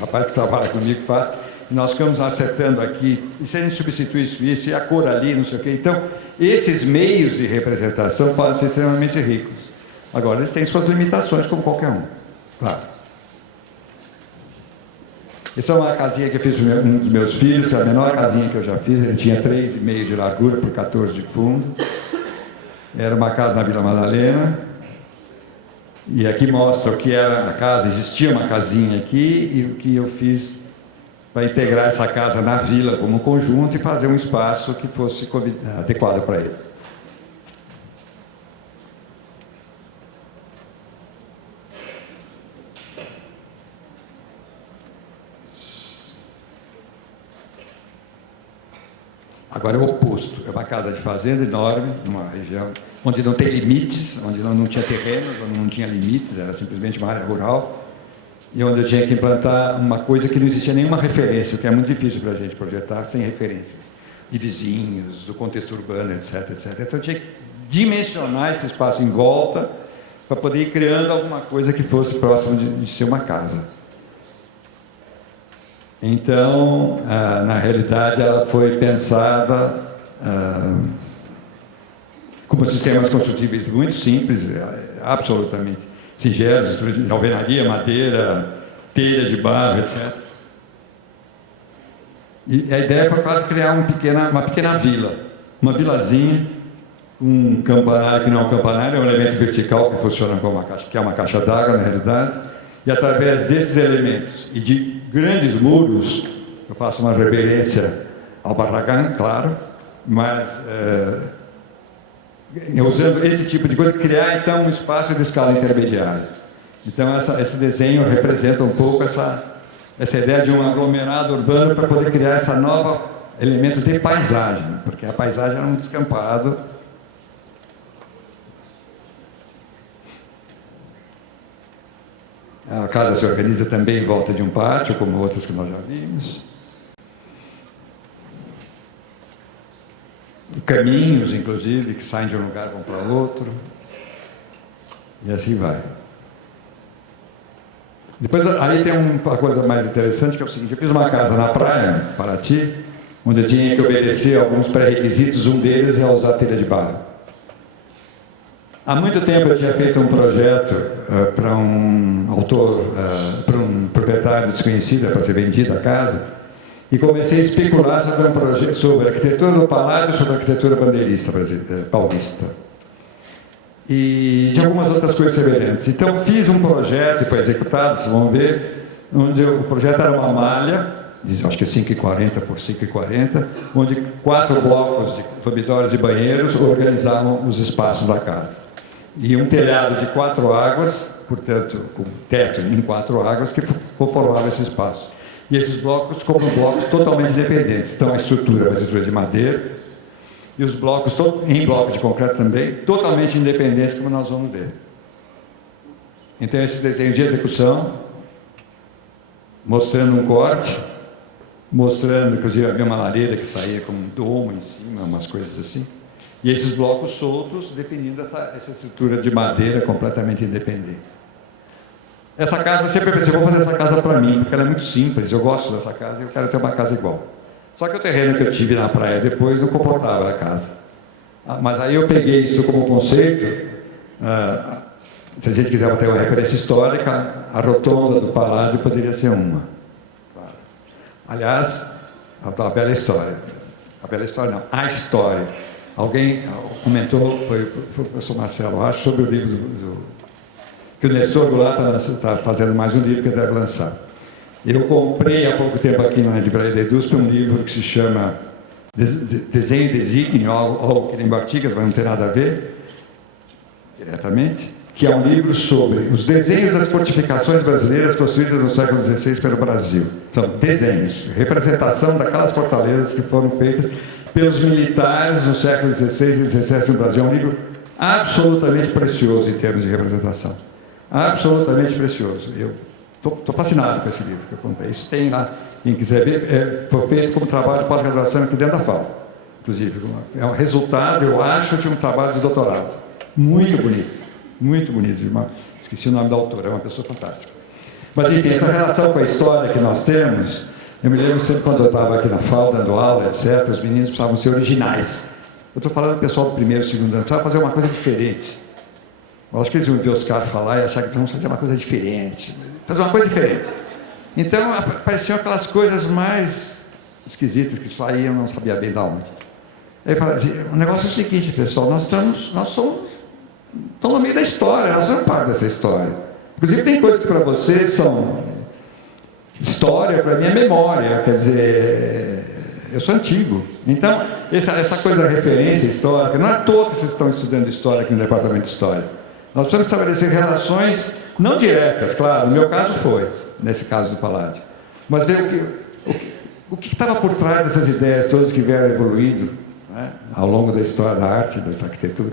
rapaz que trabalha comigo faz, e nós ficamos acertando aqui, e se a gente substitui isso, e a cor ali, não sei o quê. Então, esses meios de representação podem ser extremamente ricos. Agora, eles têm suas limitações, como qualquer um, claro. Essa é uma casinha que eu fiz para um dos meus filhos, que é a menor casinha que eu já fiz, ele tinha 3,5 de largura por 14 de fundo. Era uma casa na Vila Madalena. E aqui mostra o que era a casa, existia uma casinha aqui, e o que eu fiz para integrar essa casa na vila como conjunto e fazer um espaço que fosse adequado para ele. Agora é o oposto, é uma casa de fazenda enorme, numa região onde não tem limites, onde não tinha terrenos, onde não tinha limites, era simplesmente uma área rural, e onde eu tinha que implantar uma coisa que não existia nenhuma referência, o que é muito difícil para a gente projetar sem referências, de vizinhos, do contexto urbano, etc, etc. Então eu tinha que dimensionar esse espaço em volta para poder ir criando alguma coisa que fosse próximo de ser uma casa. Então, na realidade, ela foi pensada como sistemas construtíveis muito simples, absolutamente singelos, de alvenaria, madeira, telha de barro, etc. E a ideia foi quase criar uma pequena vila, uma vilazinha, um campanário que não é um campanário, é um elemento vertical que funciona como uma caixa, que é uma caixa d'água, na realidade, e através desses elementos e de grandes muros, eu faço uma reverência ao Barragán, claro, mas usando esse tipo de coisa, criar então um espaço de escala intermediária. Então esse desenho representa um pouco essa ideia de um aglomerado urbano para poder criar essa nova elemento de paisagem, porque a paisagem era um descampado. A casa se organiza também em volta de um pátio, como outras que nós já vimos. Caminhos, inclusive, que saem de um lugar e vão para outro. E assim vai. Depois, aí tem uma coisa mais interessante, que é o seguinte: eu fiz uma casa na praia, Paraty, onde eu tinha que obedecer alguns pré-requisitos, um deles é usar telha de barro. Há muito tempo eu tinha feito um projeto para um autor, para um proprietário desconhecido, para ser vendida a casa, e comecei a especular sobre um projeto sobre a arquitetura do paládio, sobre a arquitetura bandeirista paulista. E de algumas outras coisas semelhantes. Então fiz um projeto, e foi executado, vocês vão ver, onde o projeto era uma malha, acho que é 5,40 por 5,40, onde 4 blocos de dormitórios e banheiros organizavam os espaços da casa. E um telhado de 4 águas, portanto, com teto em 4 águas, que conformava esse espaço. E esses blocos como blocos totalmente independentes. Então, a estrutura é uma estrutura de madeira, e os blocos, em bloco de concreto também, totalmente independentes, como nós vamos ver. Então, esse desenho de execução, mostrando um corte, mostrando, inclusive, havia uma lareira que saía com um domo em cima, umas coisas assim. E esses blocos soltos definindo essa estrutura de madeira completamente independente. Essa casa, eu sempre pensei, vou fazer essa casa para mim, porque ela é muito simples, eu gosto dessa casa e eu quero ter uma casa igual. Só que o terreno que eu tive na praia depois não comportava a casa. Mas aí eu peguei isso como conceito, se a gente quiser ter uma referência histórica, a rotonda do paládio poderia ser uma. Aliás, a bela história. A bela história não, a história. Alguém comentou, foi o professor Marcelo, acho, sobre o livro que o Nestor Goulart está fazendo mais um livro que ele deve lançar. Eu comprei há pouco tempo aqui na Livraria da Edusp um livro que se chama Desenho e Desígnio, algo que tem Bartigas, mas não tem nada a ver diretamente. que é um livro sobre os desenhos das fortificações brasileiras construídas no século XVI pelo Brasil. São desenhos, representação daquelas fortalezas que foram feitas pelos militares no século XVI e XVII no Brasil. É um livro absolutamente precioso em termos de representação. Absolutamente precioso. Eu estou fascinado com esse livro que eu comprei. Isso tem lá, quem quiser ver, foi feito como trabalho de pós-graduação aqui dentro da FAO. Inclusive, é um resultado, eu acho, de um trabalho de doutorado. Muito bonito. Muito bonito, irmão. Esqueci o nome da autora, é uma pessoa fantástica. Mas, enfim, essa relação com a história que nós temos, eu me lembro sempre quando eu estava aqui na FAO, dando aula, etc., os meninos precisavam ser originais. Eu estou falando do pessoal do primeiro e segundo ano, precisava fazer uma coisa diferente. Eu acho que eles iam ver os caras falar e achar que vamos fazer uma coisa diferente. Fazer uma coisa diferente. Então, apareciam aquelas coisas mais esquisitas que saíam, não sabia bem de onde. Aí eu falava assim, o negócio é o seguinte, pessoal, nós somos no meio da história, nós somos parte dessa história. Inclusive, tem coisas que para vocês são história, para mim é memória, quer dizer, eu sou antigo. Então, essa coisa da referência histórica, não é à toa que vocês estão estudando história aqui no Departamento de História. Nós precisamos estabelecer relações, não diretas, claro, no meu caso foi, nesse caso do Paládio, mas ver o que estava por trás dessas ideias todas que vieram evoluindo, né, ao longo da história da arte, da arquitetura.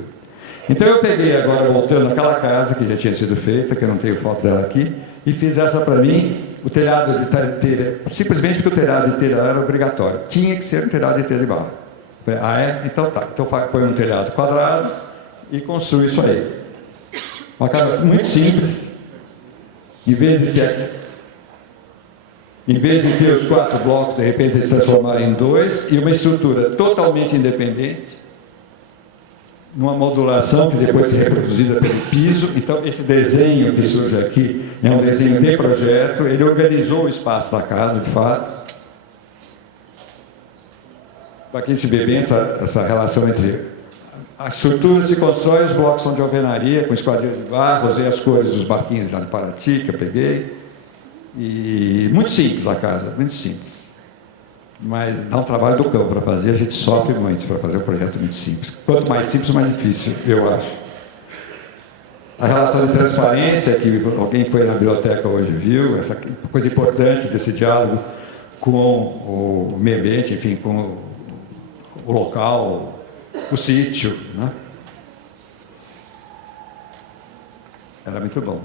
Então eu peguei agora, voltando àquela casa que já tinha sido feita, que eu não tenho foto dela aqui, e fiz essa para mim, o telhado de telha, simplesmente porque o telhado de telha era obrigatório. Tinha que ser um telhado de telha de barro. Ah, é? Então tá. Então põe um telhado quadrado e construi isso aí. Uma casa muito simples. Em vez de ter os 4 blocos, de repente eles se transformarem em 2, e uma estrutura totalmente independente, numa modulação que depois é reproduzida pelo piso. Então, esse desenho que surge aqui é um desenho de projeto, ele organizou o espaço da casa, de fato. Para quem se vê bem essa relação entre a estrutura se constrói, os blocos são de alvenaria, com esquadrilha de barro, usei as cores dos barquinhos lá de Paraty, que eu peguei. E muito simples a casa, muito simples. Mas dá um trabalho do cão para fazer, a gente sofre muito para fazer um projeto muito simples. Quanto mais simples, mais difícil, eu acho. A relação de transparência, que alguém foi na biblioteca hoje viu, essa coisa importante desse diálogo com o meio ambiente, enfim, com o local, o sítio, né? Era muito bom.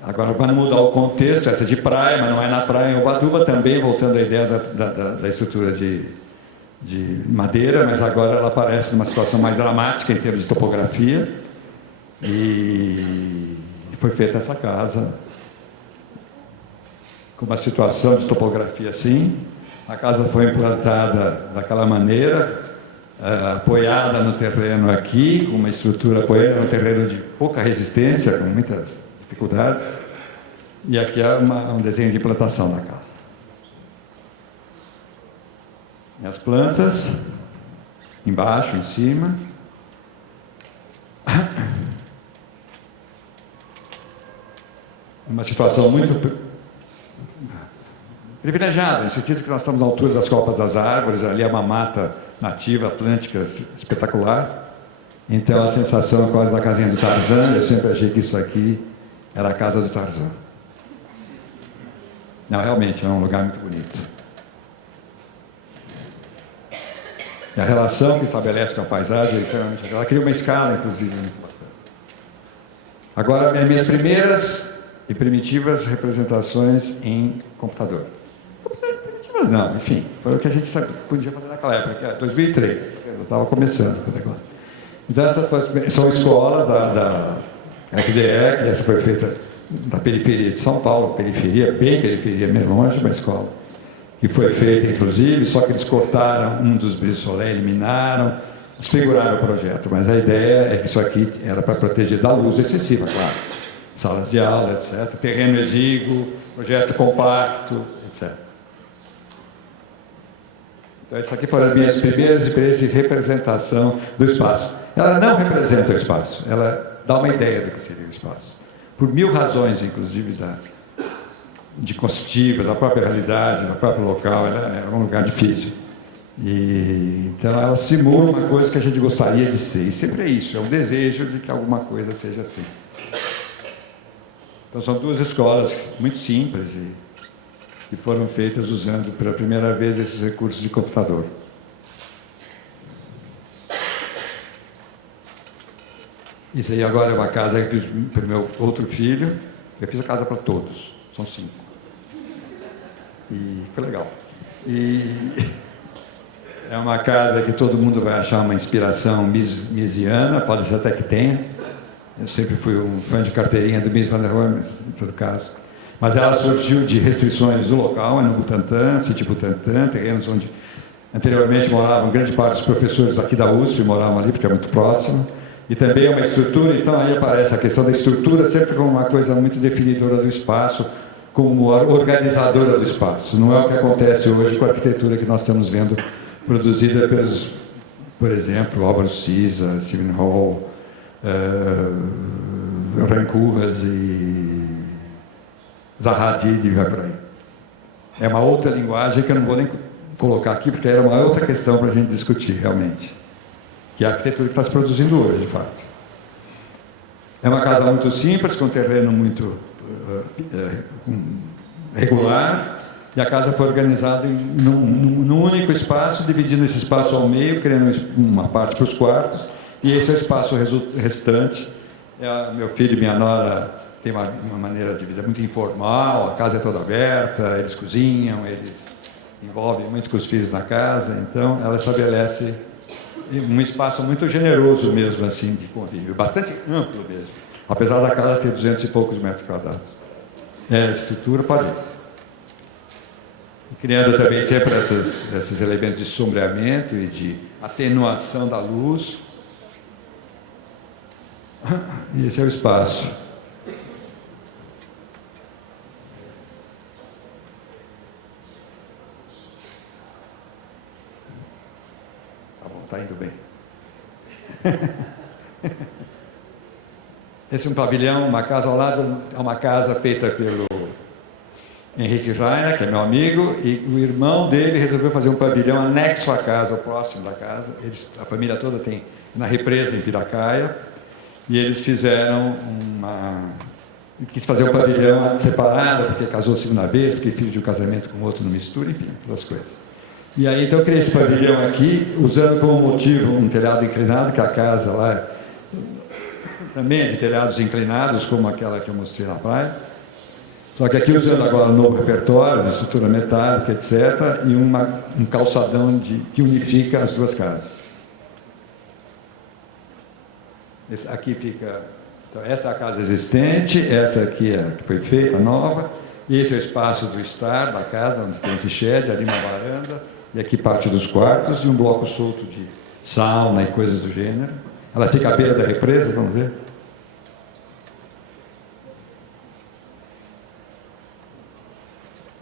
Agora, para mudar o contexto, essa de praia, mas não é na praia, em Ubatuba também, voltando à ideia da estrutura de madeira, mas agora ela aparece numa situação mais dramática em termos de topografia, e foi feita essa casa com uma situação de topografia assim. A casa foi implantada daquela maneira, apoiada no terreno aqui, com uma estrutura apoiada no terreno de pouca resistência, com muitas dificuldades, e aqui é um desenho de implantação da casa. E as plantas, embaixo, em cima. Uma situação muito privilegiada, no sentido que nós estamos na altura das copas das árvores, ali é uma mata nativa, atlântica, espetacular. Então a sensação é quase da casinha do Tarzan. Eu sempre achei que isso aqui era a casa do Tarzan. Não, realmente, é um lugar muito bonito. E a relação que estabelece com a paisagem é extremamente... Ela cria uma escala, inclusive, muito bacana. Agora, minhas primeiras e primitivas representações em computador. Primitivas não, enfim, foi o que a gente podia fazer naquela época, que era 2003. Eu estava começando com o negócio. Então, são escolas da FDE, que essa foi feita na periferia de São Paulo, periferia, bem periferia, meio longe, uma escola, que foi feita, inclusive, só que eles cortaram um dos brise-soleil, eliminaram, desfiguraram o projeto, mas a ideia é que isso aqui era para proteger da luz excessiva, claro. Salas de aula, etc., terreno exíguo, projeto compacto, etc. Então, isso aqui foram as minhas primeiras experiências de representação do espaço. Ela não representa o espaço, ela dá uma ideia do que seria o espaço. Por 1000 razões, inclusive, de constitutiva, da própria realidade, do próprio local, é um lugar difícil. E, então ela simula uma coisa que a gente gostaria de ser. E sempre é isso, é um desejo de que alguma coisa seja assim. Então são duas escolas muito simples e que foram feitas usando pela primeira vez esses recursos de computador. Isso aí agora é uma casa que eu fiz para o meu outro filho. Eu fiz a casa para todos, são 5. E foi legal. E é uma casa que todo mundo vai achar uma inspiração misiana, pode ser até que tenha. Eu sempre fui um fã de carteirinha do Mies van der Rohe, em todo caso. Mas ela surgiu de restrições do local, no Butantã, sítio Butantã, terrenos onde anteriormente moravam grande parte dos professores aqui da USP, moravam ali porque é muito próximo. E também é uma estrutura, então aí aparece a questão da estrutura sempre como uma coisa muito definidora do espaço, como organizadora do espaço. Não é o que acontece hoje com a arquitetura que nós estamos vendo produzida pelos, por exemplo, Álvaro Siza, Stephen Hall, Rancuras e Zaha Hadid e vai por aí. É uma outra linguagem que eu não vou nem colocar aqui, porque era uma outra questão para a gente discutir, realmente. Que é a arquitetura que está se produzindo hoje, de fato. É uma casa muito simples, com terreno muito regular, e a casa foi organizada num único espaço, dividindo esse espaço ao meio, criando uma parte para os quartos, e esse é o espaço restante. Meu filho e minha nora têm uma maneira de vida muito informal, a casa é toda aberta, eles cozinham, eles envolvem muito com os filhos na casa, então ela estabelece um espaço muito generoso mesmo, assim, de convívio, bastante amplo mesmo, apesar da casa ter 200 e poucos metros quadrados. A estrutura pode ir. E criando também sempre esses elementos de sombreamento e de atenuação da luz. E esse é o espaço. Tá bom, está indo bem. Esse é um pavilhão, uma casa ao lado, é uma casa feita pelo Henrique Rainer, que é meu amigo, e o irmão dele resolveu fazer um pavilhão anexo à casa, próximo da casa. A família toda tem na represa em Piracaia, e eles fizeram quis fazer um pavilhão separado, porque casou a segunda vez, porque filho de um casamento com outro não mistura, enfim, todas as coisas. E aí, então, eu criei esse pavilhão aqui, usando como motivo um telhado inclinado, que a casa lá também é de telhados inclinados, como aquela que eu mostrei na praia. Só que aqui usando agora um novo repertório de estrutura metálica, etc., e um calçadão que unifica as duas casas. Aqui fica... Então, essa é a casa existente, essa aqui é a que foi feita, nova, e esse é o espaço do estar da casa, onde tem esse shed, ali uma varanda, e aqui parte dos quartos, e um bloco solto de sauna e coisas do gênero. Ela fica à beira da represa, vamos ver?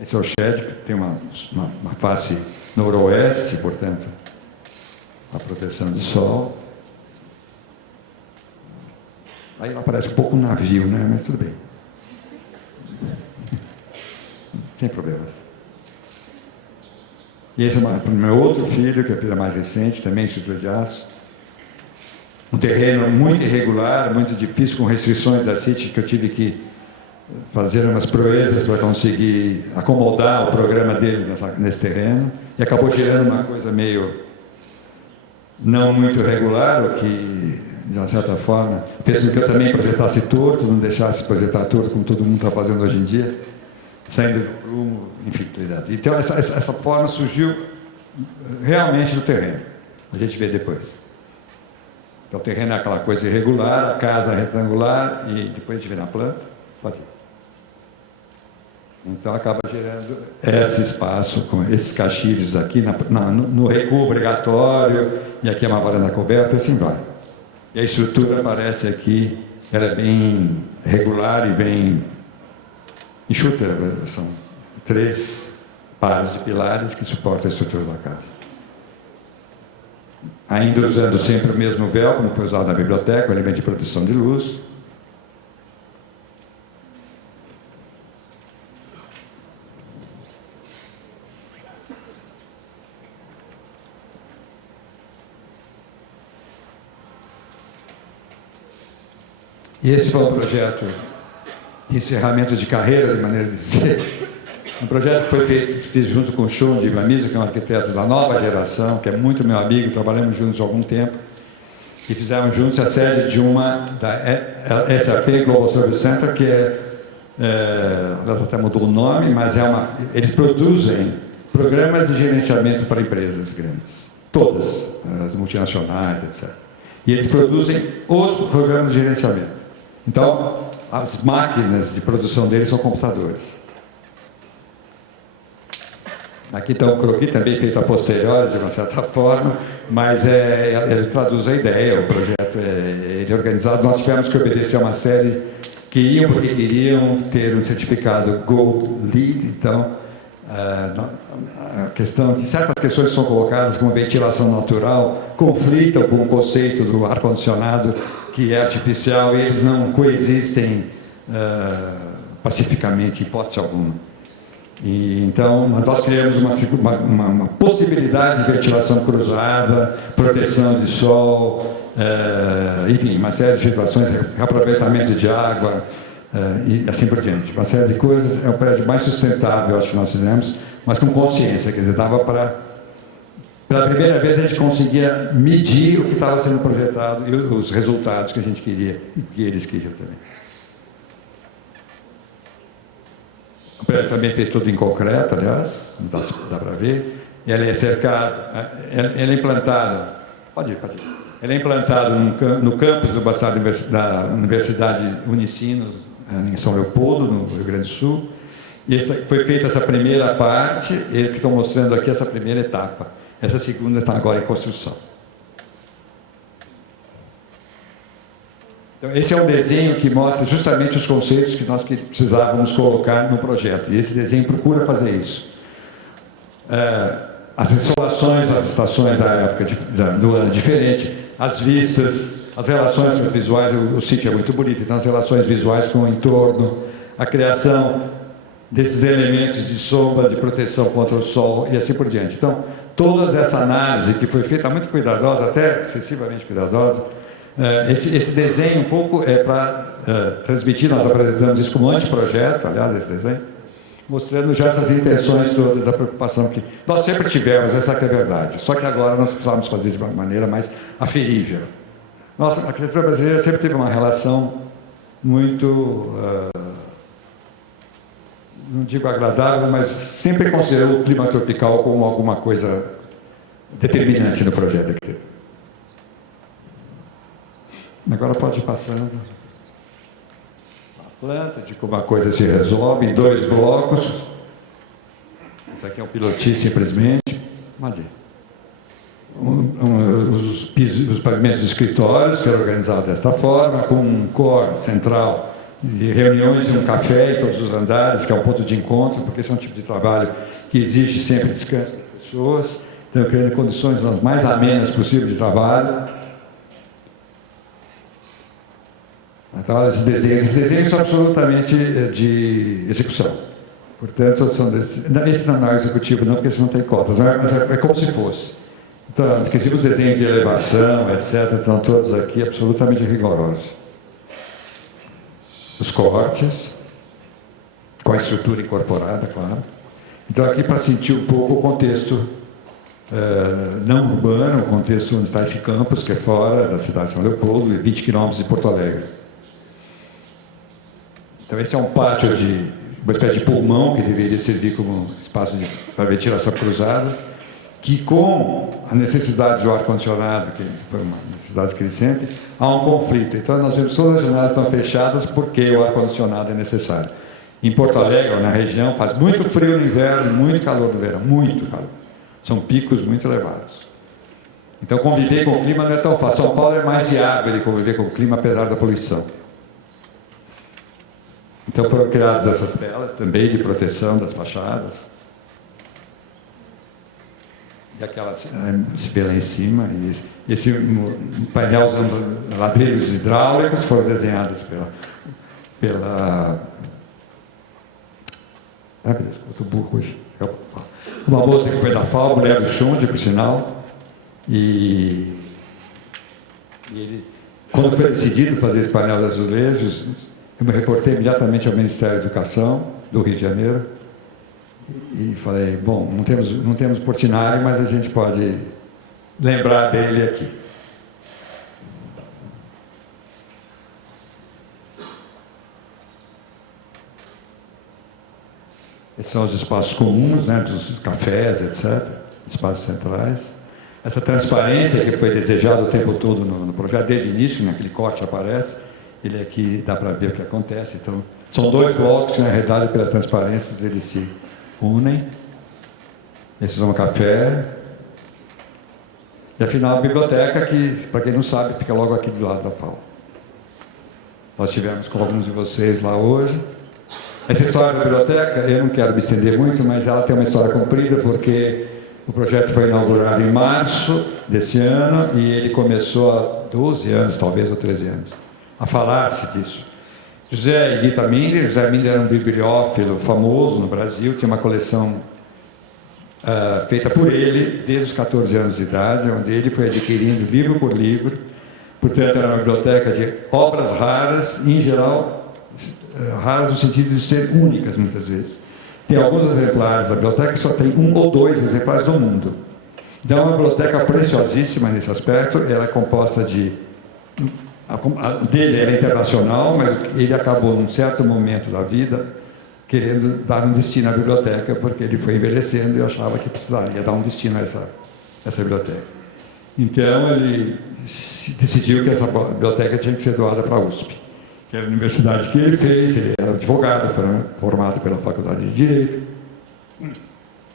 Esse é o shed, que tem uma face noroeste, portanto, a proteção do sol. Aí ela parece um pouco um navio, né? Mas tudo bem. Sem problemas. E esse é para o meu outro filho, que é a filha mais recente, também estrutura de aço. Um terreno muito irregular, muito difícil, com restrições da CIT, que eu tive que fazer umas proezas para conseguir acomodar o programa dele nesse terreno. E acabou gerando uma coisa meio não muito regular, o que, de uma certa forma, fez com que eu também projetasse torto, não deixasse projetar torto, como todo mundo está fazendo hoje em dia, saindo do prumo, enfim. Então, essa forma surgiu realmente do terreno. A gente vê depois. Então, o terreno é aquela coisa irregular, a casa é retangular, e depois a gente vê na planta. Pode ir. Então, acaba gerando esse espaço, com esses caixilhos aqui, no recuo obrigatório, e aqui é uma varanda coberta, e assim vai. E a estrutura aparece aqui, ela é bem regular e bem enxuta. São 3 pares de pilares que suportam a estrutura da casa. Ainda usando sempre o mesmo véu, como foi usado na biblioteca, o elemento de proteção de luz. E esse foi um projeto de encerramento de carreira, de maneira de dizer. Um projeto que foi feito junto com o Shun de Ibrahimiza, que é um arquiteto da nova geração, que é muito meu amigo, trabalhamos juntos há algum tempo, e fizemos juntos a sede de uma da SAP Global Service Center, que elas até mudou o nome, mas eles produzem programas de gerenciamento para empresas grandes, todas, as multinacionais, etc. E eles produzem os programas de gerenciamento. Então, as máquinas de produção deles são computadores. Aqui está um croquis também feito a posteriori, de uma certa forma, mas ele traduz a ideia, o projeto ele é organizado. Nós tivemos que obedecer a uma série que iam porque queriam ter um certificado Gold LEED, então a questão de certas questões que são colocadas como ventilação natural conflitam com o conceito do ar-condicionado, que é artificial, e eles não coexistem pacificamente, em hipótese alguma. E, então, nós criamos uma possibilidade de ventilação cruzada, proteção de sol, enfim, uma série de situações, reaproveitamento de água e assim por diante. Uma série de coisas. É o prédio mais sustentável, acho que nós fizemos, mas com consciência, quer dizer, dava para... Pela primeira vez a gente conseguia medir o que estava sendo projetado e os resultados que a gente queria e que eles queriam também. O prédio também é feito tudo em concreto, aliás, dá para ver. Ele é cercado, ele é implantado, pode ir. Ele é implantado no campus da Universidade Unicinos, em São Leopoldo, no Rio Grande do Sul. E foi feita essa primeira parte, eles que estão mostrando aqui essa primeira etapa. Essa segunda está agora em construção. Então, esse é um desenho que mostra justamente os conceitos que nós precisávamos colocar no projeto. E esse desenho procura fazer isso. As insolações das estações da época do ano diferente, as vistas, as relações visuais, o sítio é muito bonito, então as relações visuais com o entorno, a criação desses elementos de sombra, de proteção contra o sol e assim por diante. Então, toda essa análise que foi feita muito cuidadosa, até excessivamente cuidadosa, esse desenho um pouco é para transmitir, nós apresentamos isso como anteprojeto, aliás, esse desenho, mostrando já essas intenções todas, a preocupação que nós sempre tivemos, essa que é a verdade, só que agora nós precisávamos fazer de uma maneira mais aferível. Nossa, a arquitetura brasileira sempre teve uma relação muito, não digo agradável, mas sempre considerou o clima tropical como alguma coisa determinante no projeto aqui. Agora pode ir passando. A planta, de como a coisa se resolve em 2 blocos. Isso aqui é um pilotis simplesmente. Pode ir. Os pavimentos de escritórios, que era organizado desta forma, com um core central de reuniões e um café em todos os andares, que é um ponto de encontro, porque esse é um tipo de trabalho que exige sempre descanso das pessoas, então criando condições as mais amenas possíveis de trabalho. Então, esses desenhos são absolutamente de execução. Portanto, esse não é executivo, não, porque esse não tem cotas, mas é como se fosse. Então, inclusive os desenhos de elevação, etc., estão todos aqui absolutamente rigorosos. Os cortes, com a estrutura incorporada, claro. Então, aqui para sentir um pouco o contexto não urbano, o contexto onde está esse campus, que é fora da cidade de São Leopoldo, e 20 quilômetros de Porto Alegre. Então, esse é um pátio uma espécie de pulmão, que deveria servir como espaço para ventilação cruzada, que com a necessidade do ar-condicionado, que foi uma necessidade crescente, há um conflito. Então, nós vemos todas as janelas estão fechadas porque o ar-condicionado é necessário. Em Porto Alegre, na região, faz muito frio no inverno, muito calor no verão, muito calor. São picos muito elevados. Então, conviver com o clima não é tão fácil. São Paulo é mais viável de conviver com o clima, apesar da poluição. Então, foram criadas essas telas também de proteção das fachadas. E aquela se vê lá em cima. E esse painel usando ladrilhos hidráulicos foram desenhados pela outro burro hoje. Uma moça que foi da FAO, mulher do Xunde, por sinal. E ele Quando foi decidido fazer esse painel de azulejos, eu me reportei imediatamente ao Ministério da Educação do Rio de Janeiro e falei, bom, não temos Portinari, mas a gente pode lembrar dele aqui. Esses são os espaços comuns, né, dos cafés, etc., espaços centrais. Essa transparência que foi desejada o tempo todo no projeto, desde o início, naquele corte aparece, ele aqui dá para ver o que acontece. Então, são dois blocos, na realidade, pela transparência, eles se unem. Esses são o café. E, afinal, a biblioteca, que, para quem não sabe, fica logo aqui do lado da FAO. Nós tivemos com alguns de vocês lá hoje. Essa história da biblioteca, eu não quero me estender muito, mas ela tem uma história comprida, porque o projeto foi inaugurado em março desse ano e ele começou há 12 anos, talvez, ou 13 anos, a falar-se disso. José Higuita Minder, José Minder era um bibliófilo famoso no Brasil, tinha uma coleção feita por ele desde os 14 anos de idade, onde ele foi adquirindo livro por livro. Portanto, era uma biblioteca de obras raras, e, em geral, raras no sentido de ser únicas, muitas vezes. Tem alguns exemplares da biblioteca que só tem 1 ou 2 exemplares no mundo. Então, é uma biblioteca preciosíssima nesse aspecto. Ela é composta de... dele era internacional, mas ele acabou, num certo momento da vida, querendo dar um destino à biblioteca, porque ele foi envelhecendo e achava que precisaria dar um destino a essa biblioteca. Então, ele decidiu que essa biblioteca tinha que ser doada para a USP, que era a universidade que ele fez. Ele era advogado, formado pela Faculdade de Direito,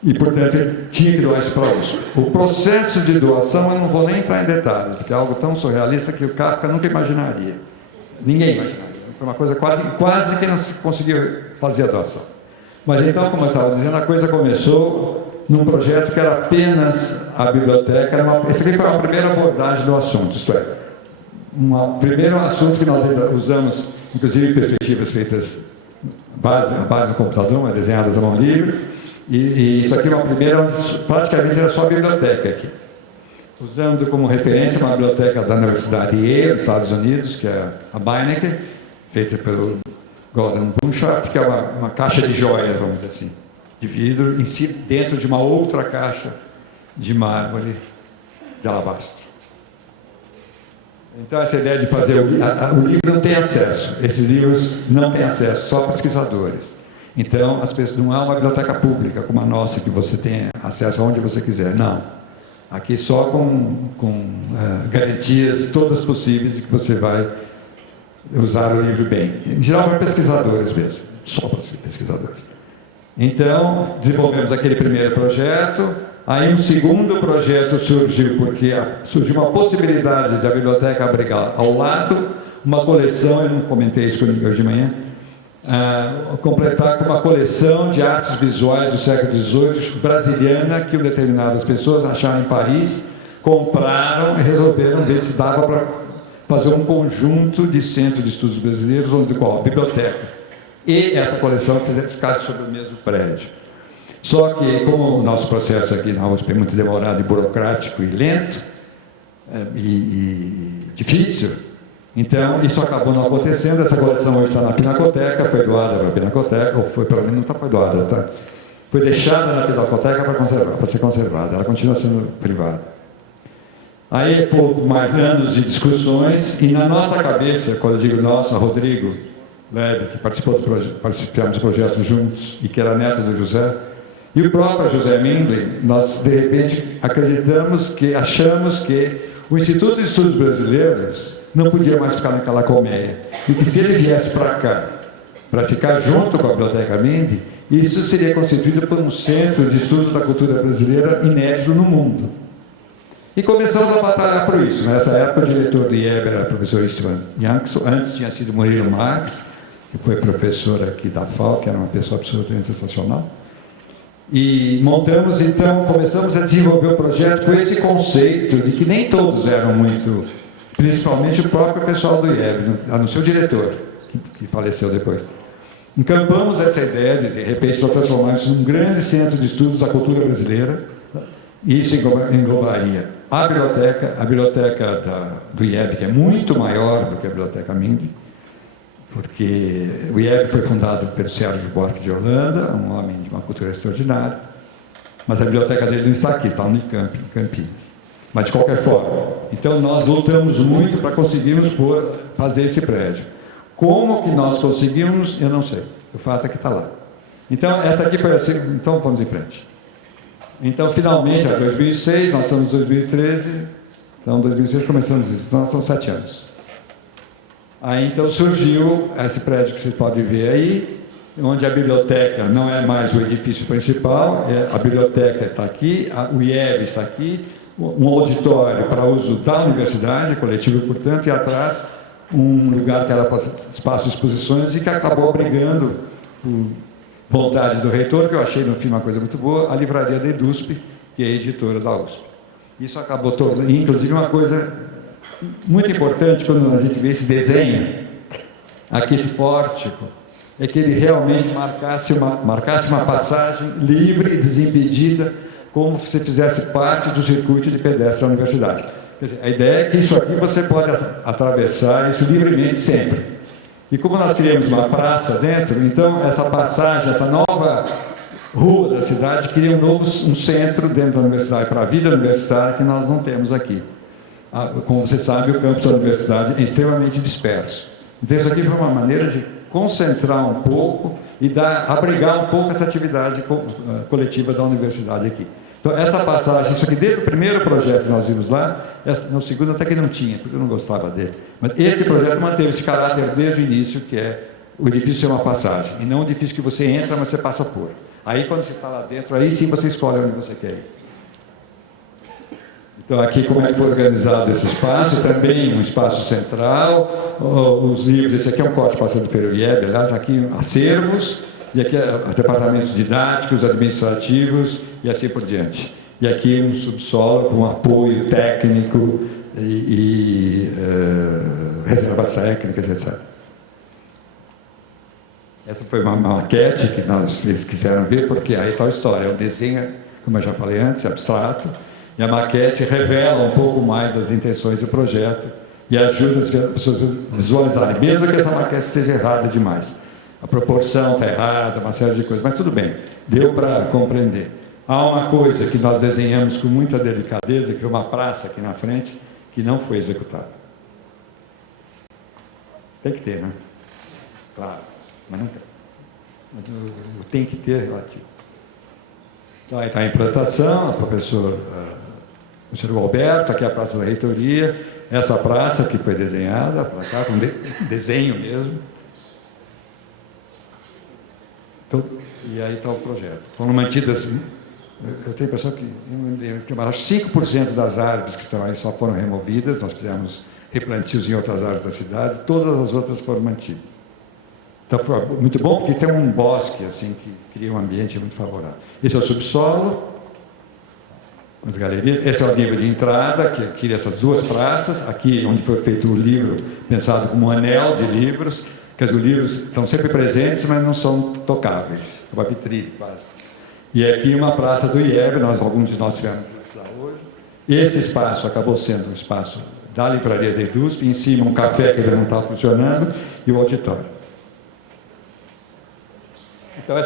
e, portanto, ele tinha que doar isso para a USP. O processo de doação, eu não vou nem entrar em detalhes, porque é algo tão surrealista que o Kafka nunca imaginaria. Ninguém imaginaria. Foi uma coisa quase que não se conseguiu fazer a doação. Mas, então, como eu estava dizendo, a coisa começou num projeto que era apenas a biblioteca. Essa aqui foi a primeira abordagem do assunto, isto é, um primeiro assunto que nós usamos, inclusive perspectivas feitas a base do computador, desenhadas à mão livre, e isso aqui é uma primeira, onde praticamente era só a biblioteca aqui. Usando como referência uma biblioteca da Universidade Yale, dos Estados Unidos, que é a Beinecke, feita pelo Gordon Bunshaft, que é uma caixa de joias, vamos dizer assim, de vidro, em si, dentro de uma outra caixa de mármore de alabastro. Então, essa ideia de fazer o livro não tem acesso, esses livros não têm acesso, só pesquisadores. Então, as pessoas, não há uma biblioteca pública como a nossa, que você tem acesso aonde você quiser, não. Aqui só com garantias todas possíveis de que você vai usar o livro bem. Em geral, para pesquisadores mesmo, só para pesquisadores. Então, desenvolvemos aquele primeiro projeto. Aí um segundo projeto surgiu, porque surgiu uma possibilidade da biblioteca abrigar ao lado uma coleção, eu não comentei isso hoje de manhã, completar com uma coleção de artes visuais do século XVIII brasiliana, que determinadas pessoas acharam em Paris, compraram e resolveram ver se dava para fazer um conjunto de centros de estudos brasileiros, onde qual? A biblioteca. E essa coleção ficasse sobre o mesmo prédio. Só que, como o nosso processo aqui na USP é muito demorado e burocrático e lento, e difícil, então isso acabou não acontecendo. Essa coleção hoje está na Pinacoteca, foi doada para a Pinacoteca, ou foi, pelo menos não foi doada, foi deixada na Pinacoteca para ser conservada, ela continua sendo privada. Aí houve mais anos de discussões, e na nossa cabeça, quando eu digo nossa, Rodrigo Lebe, que participamos do projeto juntos, e que era neto do José, e o próprio José Mindlin, nós, de repente, achamos que o Instituto de Estudos Brasileiros não podia mais ficar naquela colmeia, e que se ele viesse para cá, para ficar junto com a Biblioteca Mindlin, isso seria constituído por um centro de estudos da cultura brasileira inédito no mundo. E começamos a batalhar por isso. Nessa época, o diretor do IEB era o professor Istvan Jankson, antes tinha sido Murilo Marx, que foi professor aqui da FAO, que era uma pessoa absolutamente sensacional. E montamos, então, começamos a desenvolver o projeto com esse conceito de que nem todos eram muito, principalmente o próprio pessoal do IEB, a não ser o diretor, que faleceu depois. Encampamos essa ideia de repente, nós transformarmos num grande centro de estudos da cultura brasileira. Isso englobaria a biblioteca do IEB, que é muito maior do que a Biblioteca Mindlin, porque o IEB foi fundado pelo Sérgio Buarque de Holanda, um homem de uma cultura extraordinária, mas a biblioteca dele não está aqui, está no Unicamp, em Campinas. Mas, de qualquer forma, então nós lutamos muito para conseguirmos fazer esse prédio. Como que nós conseguimos, eu não sei. O fato é que está lá. Então, essa aqui foi assim, então vamos em frente. Então, finalmente, em 2006, nós estamos em 2013, então, em 2006 começamos isso, então, nós são 7 anos. Aí, então, surgiu esse prédio que vocês podem ver aí, onde a biblioteca não é mais o edifício principal, a biblioteca está aqui, o IEB está aqui, um auditório para uso da universidade, coletivo, portanto, e atrás um lugar que era para espaço de exposições e que acabou abrigando, por vontade do reitor, que eu achei no fim uma coisa muito boa, a livraria da EDUSP, que é a editora da USP. Isso acabou tornando, inclusive, uma coisa muito importante quando a gente vê esse desenho, aqui esse pórtico, é que ele realmente marcasse uma passagem livre e desimpedida, como se fizesse parte do circuito de pedestre da universidade. Quer dizer, a ideia é que isso aqui você pode atravessar isso livremente sempre. E como nós criamos uma praça dentro, então essa passagem, essa nova rua da cidade cria um centro dentro da universidade, para a vida universitária, que nós não temos aqui. Como você sabe, o campus da universidade é extremamente disperso. Então isso aqui foi uma maneira de concentrar um pouco e abrigar um pouco essa atividade coletiva da universidade aqui. Então, essa passagem, isso aqui, desde o primeiro projeto que nós vimos lá, no segundo até que não tinha, porque eu não gostava dele. Mas esse projeto manteve esse caráter desde o início, que é o edifício ser uma passagem, e não um edifício que você entra, mas você passa por. Aí, quando você está lá dentro, aí sim você escolhe onde você quer ir. Então, aqui como é que foi organizado esse espaço, também um espaço central, os livros, esse aqui é um corte passando pelo IEB, aliás, aqui acervos, e aqui departamentos didáticos, administrativos e assim por diante. E aqui um subsolo com apoio técnico reservas técnicas, etc. Essa foi uma maquete que eles quiseram ver, porque aí está a história. O desenho, como eu já falei antes, abstrato, e a maquete revela um pouco mais as intenções do projeto e ajuda as pessoas a visualizarem, mesmo que essa maquete esteja errada demais. A proporção está errada, uma série de coisas, mas tudo bem, deu para compreender. Há uma coisa que nós desenhamos com muita delicadeza, que é uma praça aqui na frente, que não foi executada. Tem que ter, né? Claro, mas nunca. Mas o tem que ter é relativo. Então, aí está a implantação, a professora o Alberto, aqui é a Praça da Reitoria, essa praça que foi desenhada, para cá, com desenho mesmo. Então, e aí está o projeto. Foram mantidas, eu tenho a impressão que 5% das árvores que estão aí só foram removidas, nós fizemos replantios em outras áreas da cidade, todas as outras foram mantidas. Então foi muito bom, porque tem um bosque assim, que cria um ambiente muito favorável. Esse é o subsolo, as galerias, esse é o nível de entrada, que cria essas duas praças, aqui onde foi feito o livro, pensado como um anel de livros, que os livros estão sempre presentes, mas não são tocáveis, uma vitrine quase. E aqui uma praça do IEB, alguns de nós tivemos lá hoje. Esse espaço acabou sendo um espaço da livraria da EDUSP, em cima um café que ainda não estava funcionando, e o auditório. Então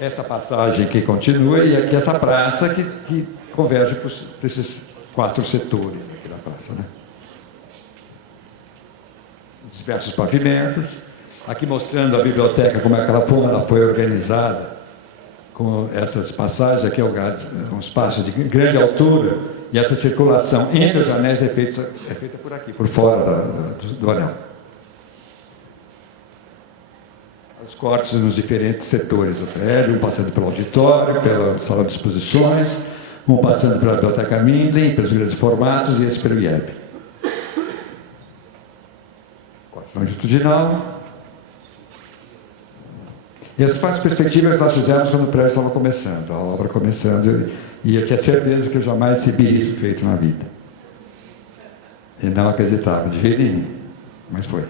essa passagem que continua, e aqui essa praça que converge para esses 4 setores aqui da praça, né? Diversos pavimentos, aqui mostrando a biblioteca, como é que ela foi organizada, com essas passagens, aqui é um espaço de grande altura, e essa circulação entre os anéis é feita por aqui, por fora do anel. Os cortes nos diferentes setores do prédio, um passando pelo auditório, pela sala de exposições, um passando pela Biblioteca Mindlin, pelos grandes formatos, e esse pelo IEB. Longitudinal. E essas quatro perspectivas nós fizemos quando o prédio estava começando, a obra começando, e eu tinha certeza que eu jamais recebi isso feito na vida. E não acreditava, de jeito nenhum, mas foi.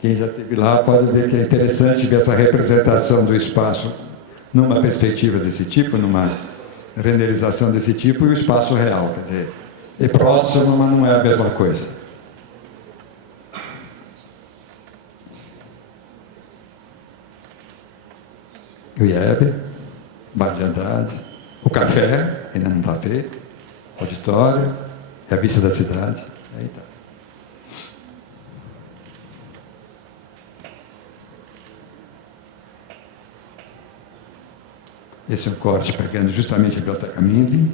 Quem já esteve lá pode ver que é interessante ver essa representação do espaço numa perspectiva desse tipo, numa renderização desse tipo, e o espaço real. Quer dizer, é próximo, mas não é a mesma coisa. O IEB, Bar de Andrade, o café, ainda não está feito, auditório, é a vista da cidade. Aí tá. Esse é um corte pegando justamente a Biblioteca Mindlin.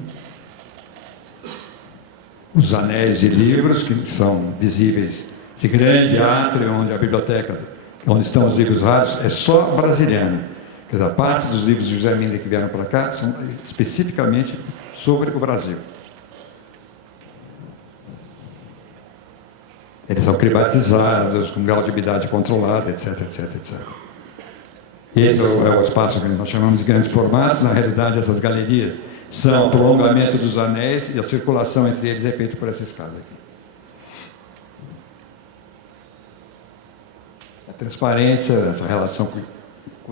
Os anéis de livros, que são visíveis, esse grande átrio onde a biblioteca, onde estão os livros raros, é só brasiliano. Quer dizer, a parte dos livros de José Mindlin que vieram para cá são especificamente sobre o Brasil. Eles são privatizados, com grau de umidade controlada, etc, etc, etc. Esse é o espaço que nós chamamos de grandes formatos. Na realidade, essas galerias são o prolongamento dos anéis e a circulação entre eles é feita por essa escada aqui. A transparência, essa relação com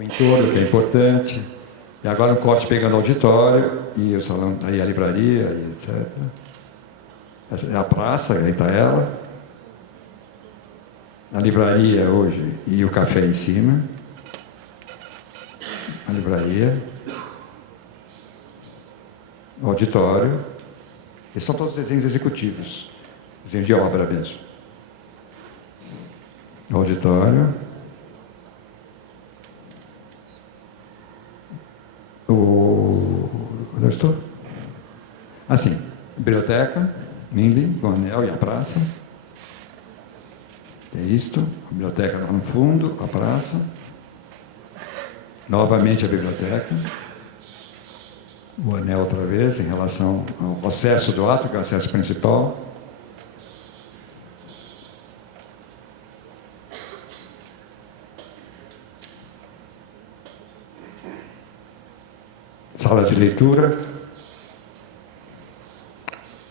o entorno, que é importante. E agora um corte pegando o auditório e o salão, aí a livraria, e etc. Essa é a praça, aí está ela. A livraria hoje e o café em cima. A livraria, o auditório, esses são todos desenhos executivos, desenhos de obra mesmo. O auditório, onde eu estou? Assim, biblioteca, Mindlin, o anel e a praça. É isto, a biblioteca lá no fundo, a praça. Novamente a biblioteca, o anel outra vez, em relação ao acesso do átrio, que é o acesso principal. Sala de leitura,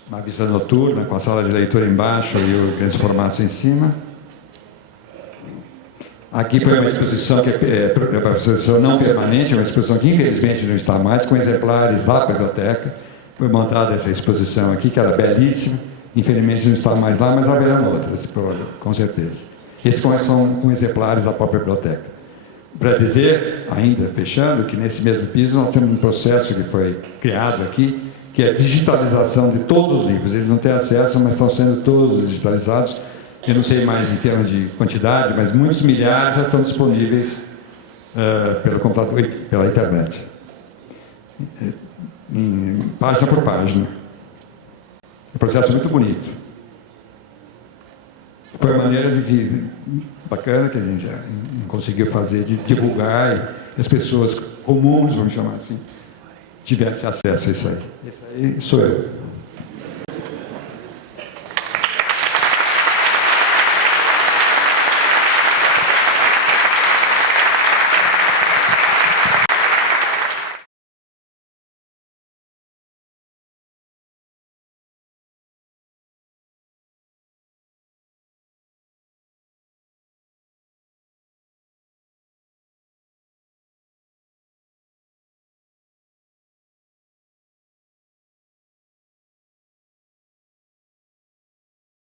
uma vista noturna, com a sala de leitura embaixo e os grandes formatos em cima. Aqui foi uma exposição que é uma exposição não permanente, uma exposição que infelizmente não está mais, com exemplares lá para a biblioteca. Foi montada essa exposição aqui, que era belíssima, infelizmente não está mais lá, mas haverá outras, com certeza. Esses são com exemplares da própria biblioteca. Para dizer, ainda fechando, que nesse mesmo piso nós temos um processo que foi criado aqui, que é a digitalização de todos os livros. Eles não têm acesso, mas estão sendo todos digitalizados. Eu não sei mais em termos de quantidade, mas muitos milhares já estão disponíveis pelo computador e pela internet. Página por página. Um processo muito bonito. Foi uma maneira bacana que a gente conseguiu fazer, de divulgar e as pessoas comuns, vamos chamar assim, tivessem acesso a isso aí. Esse aí sou eu.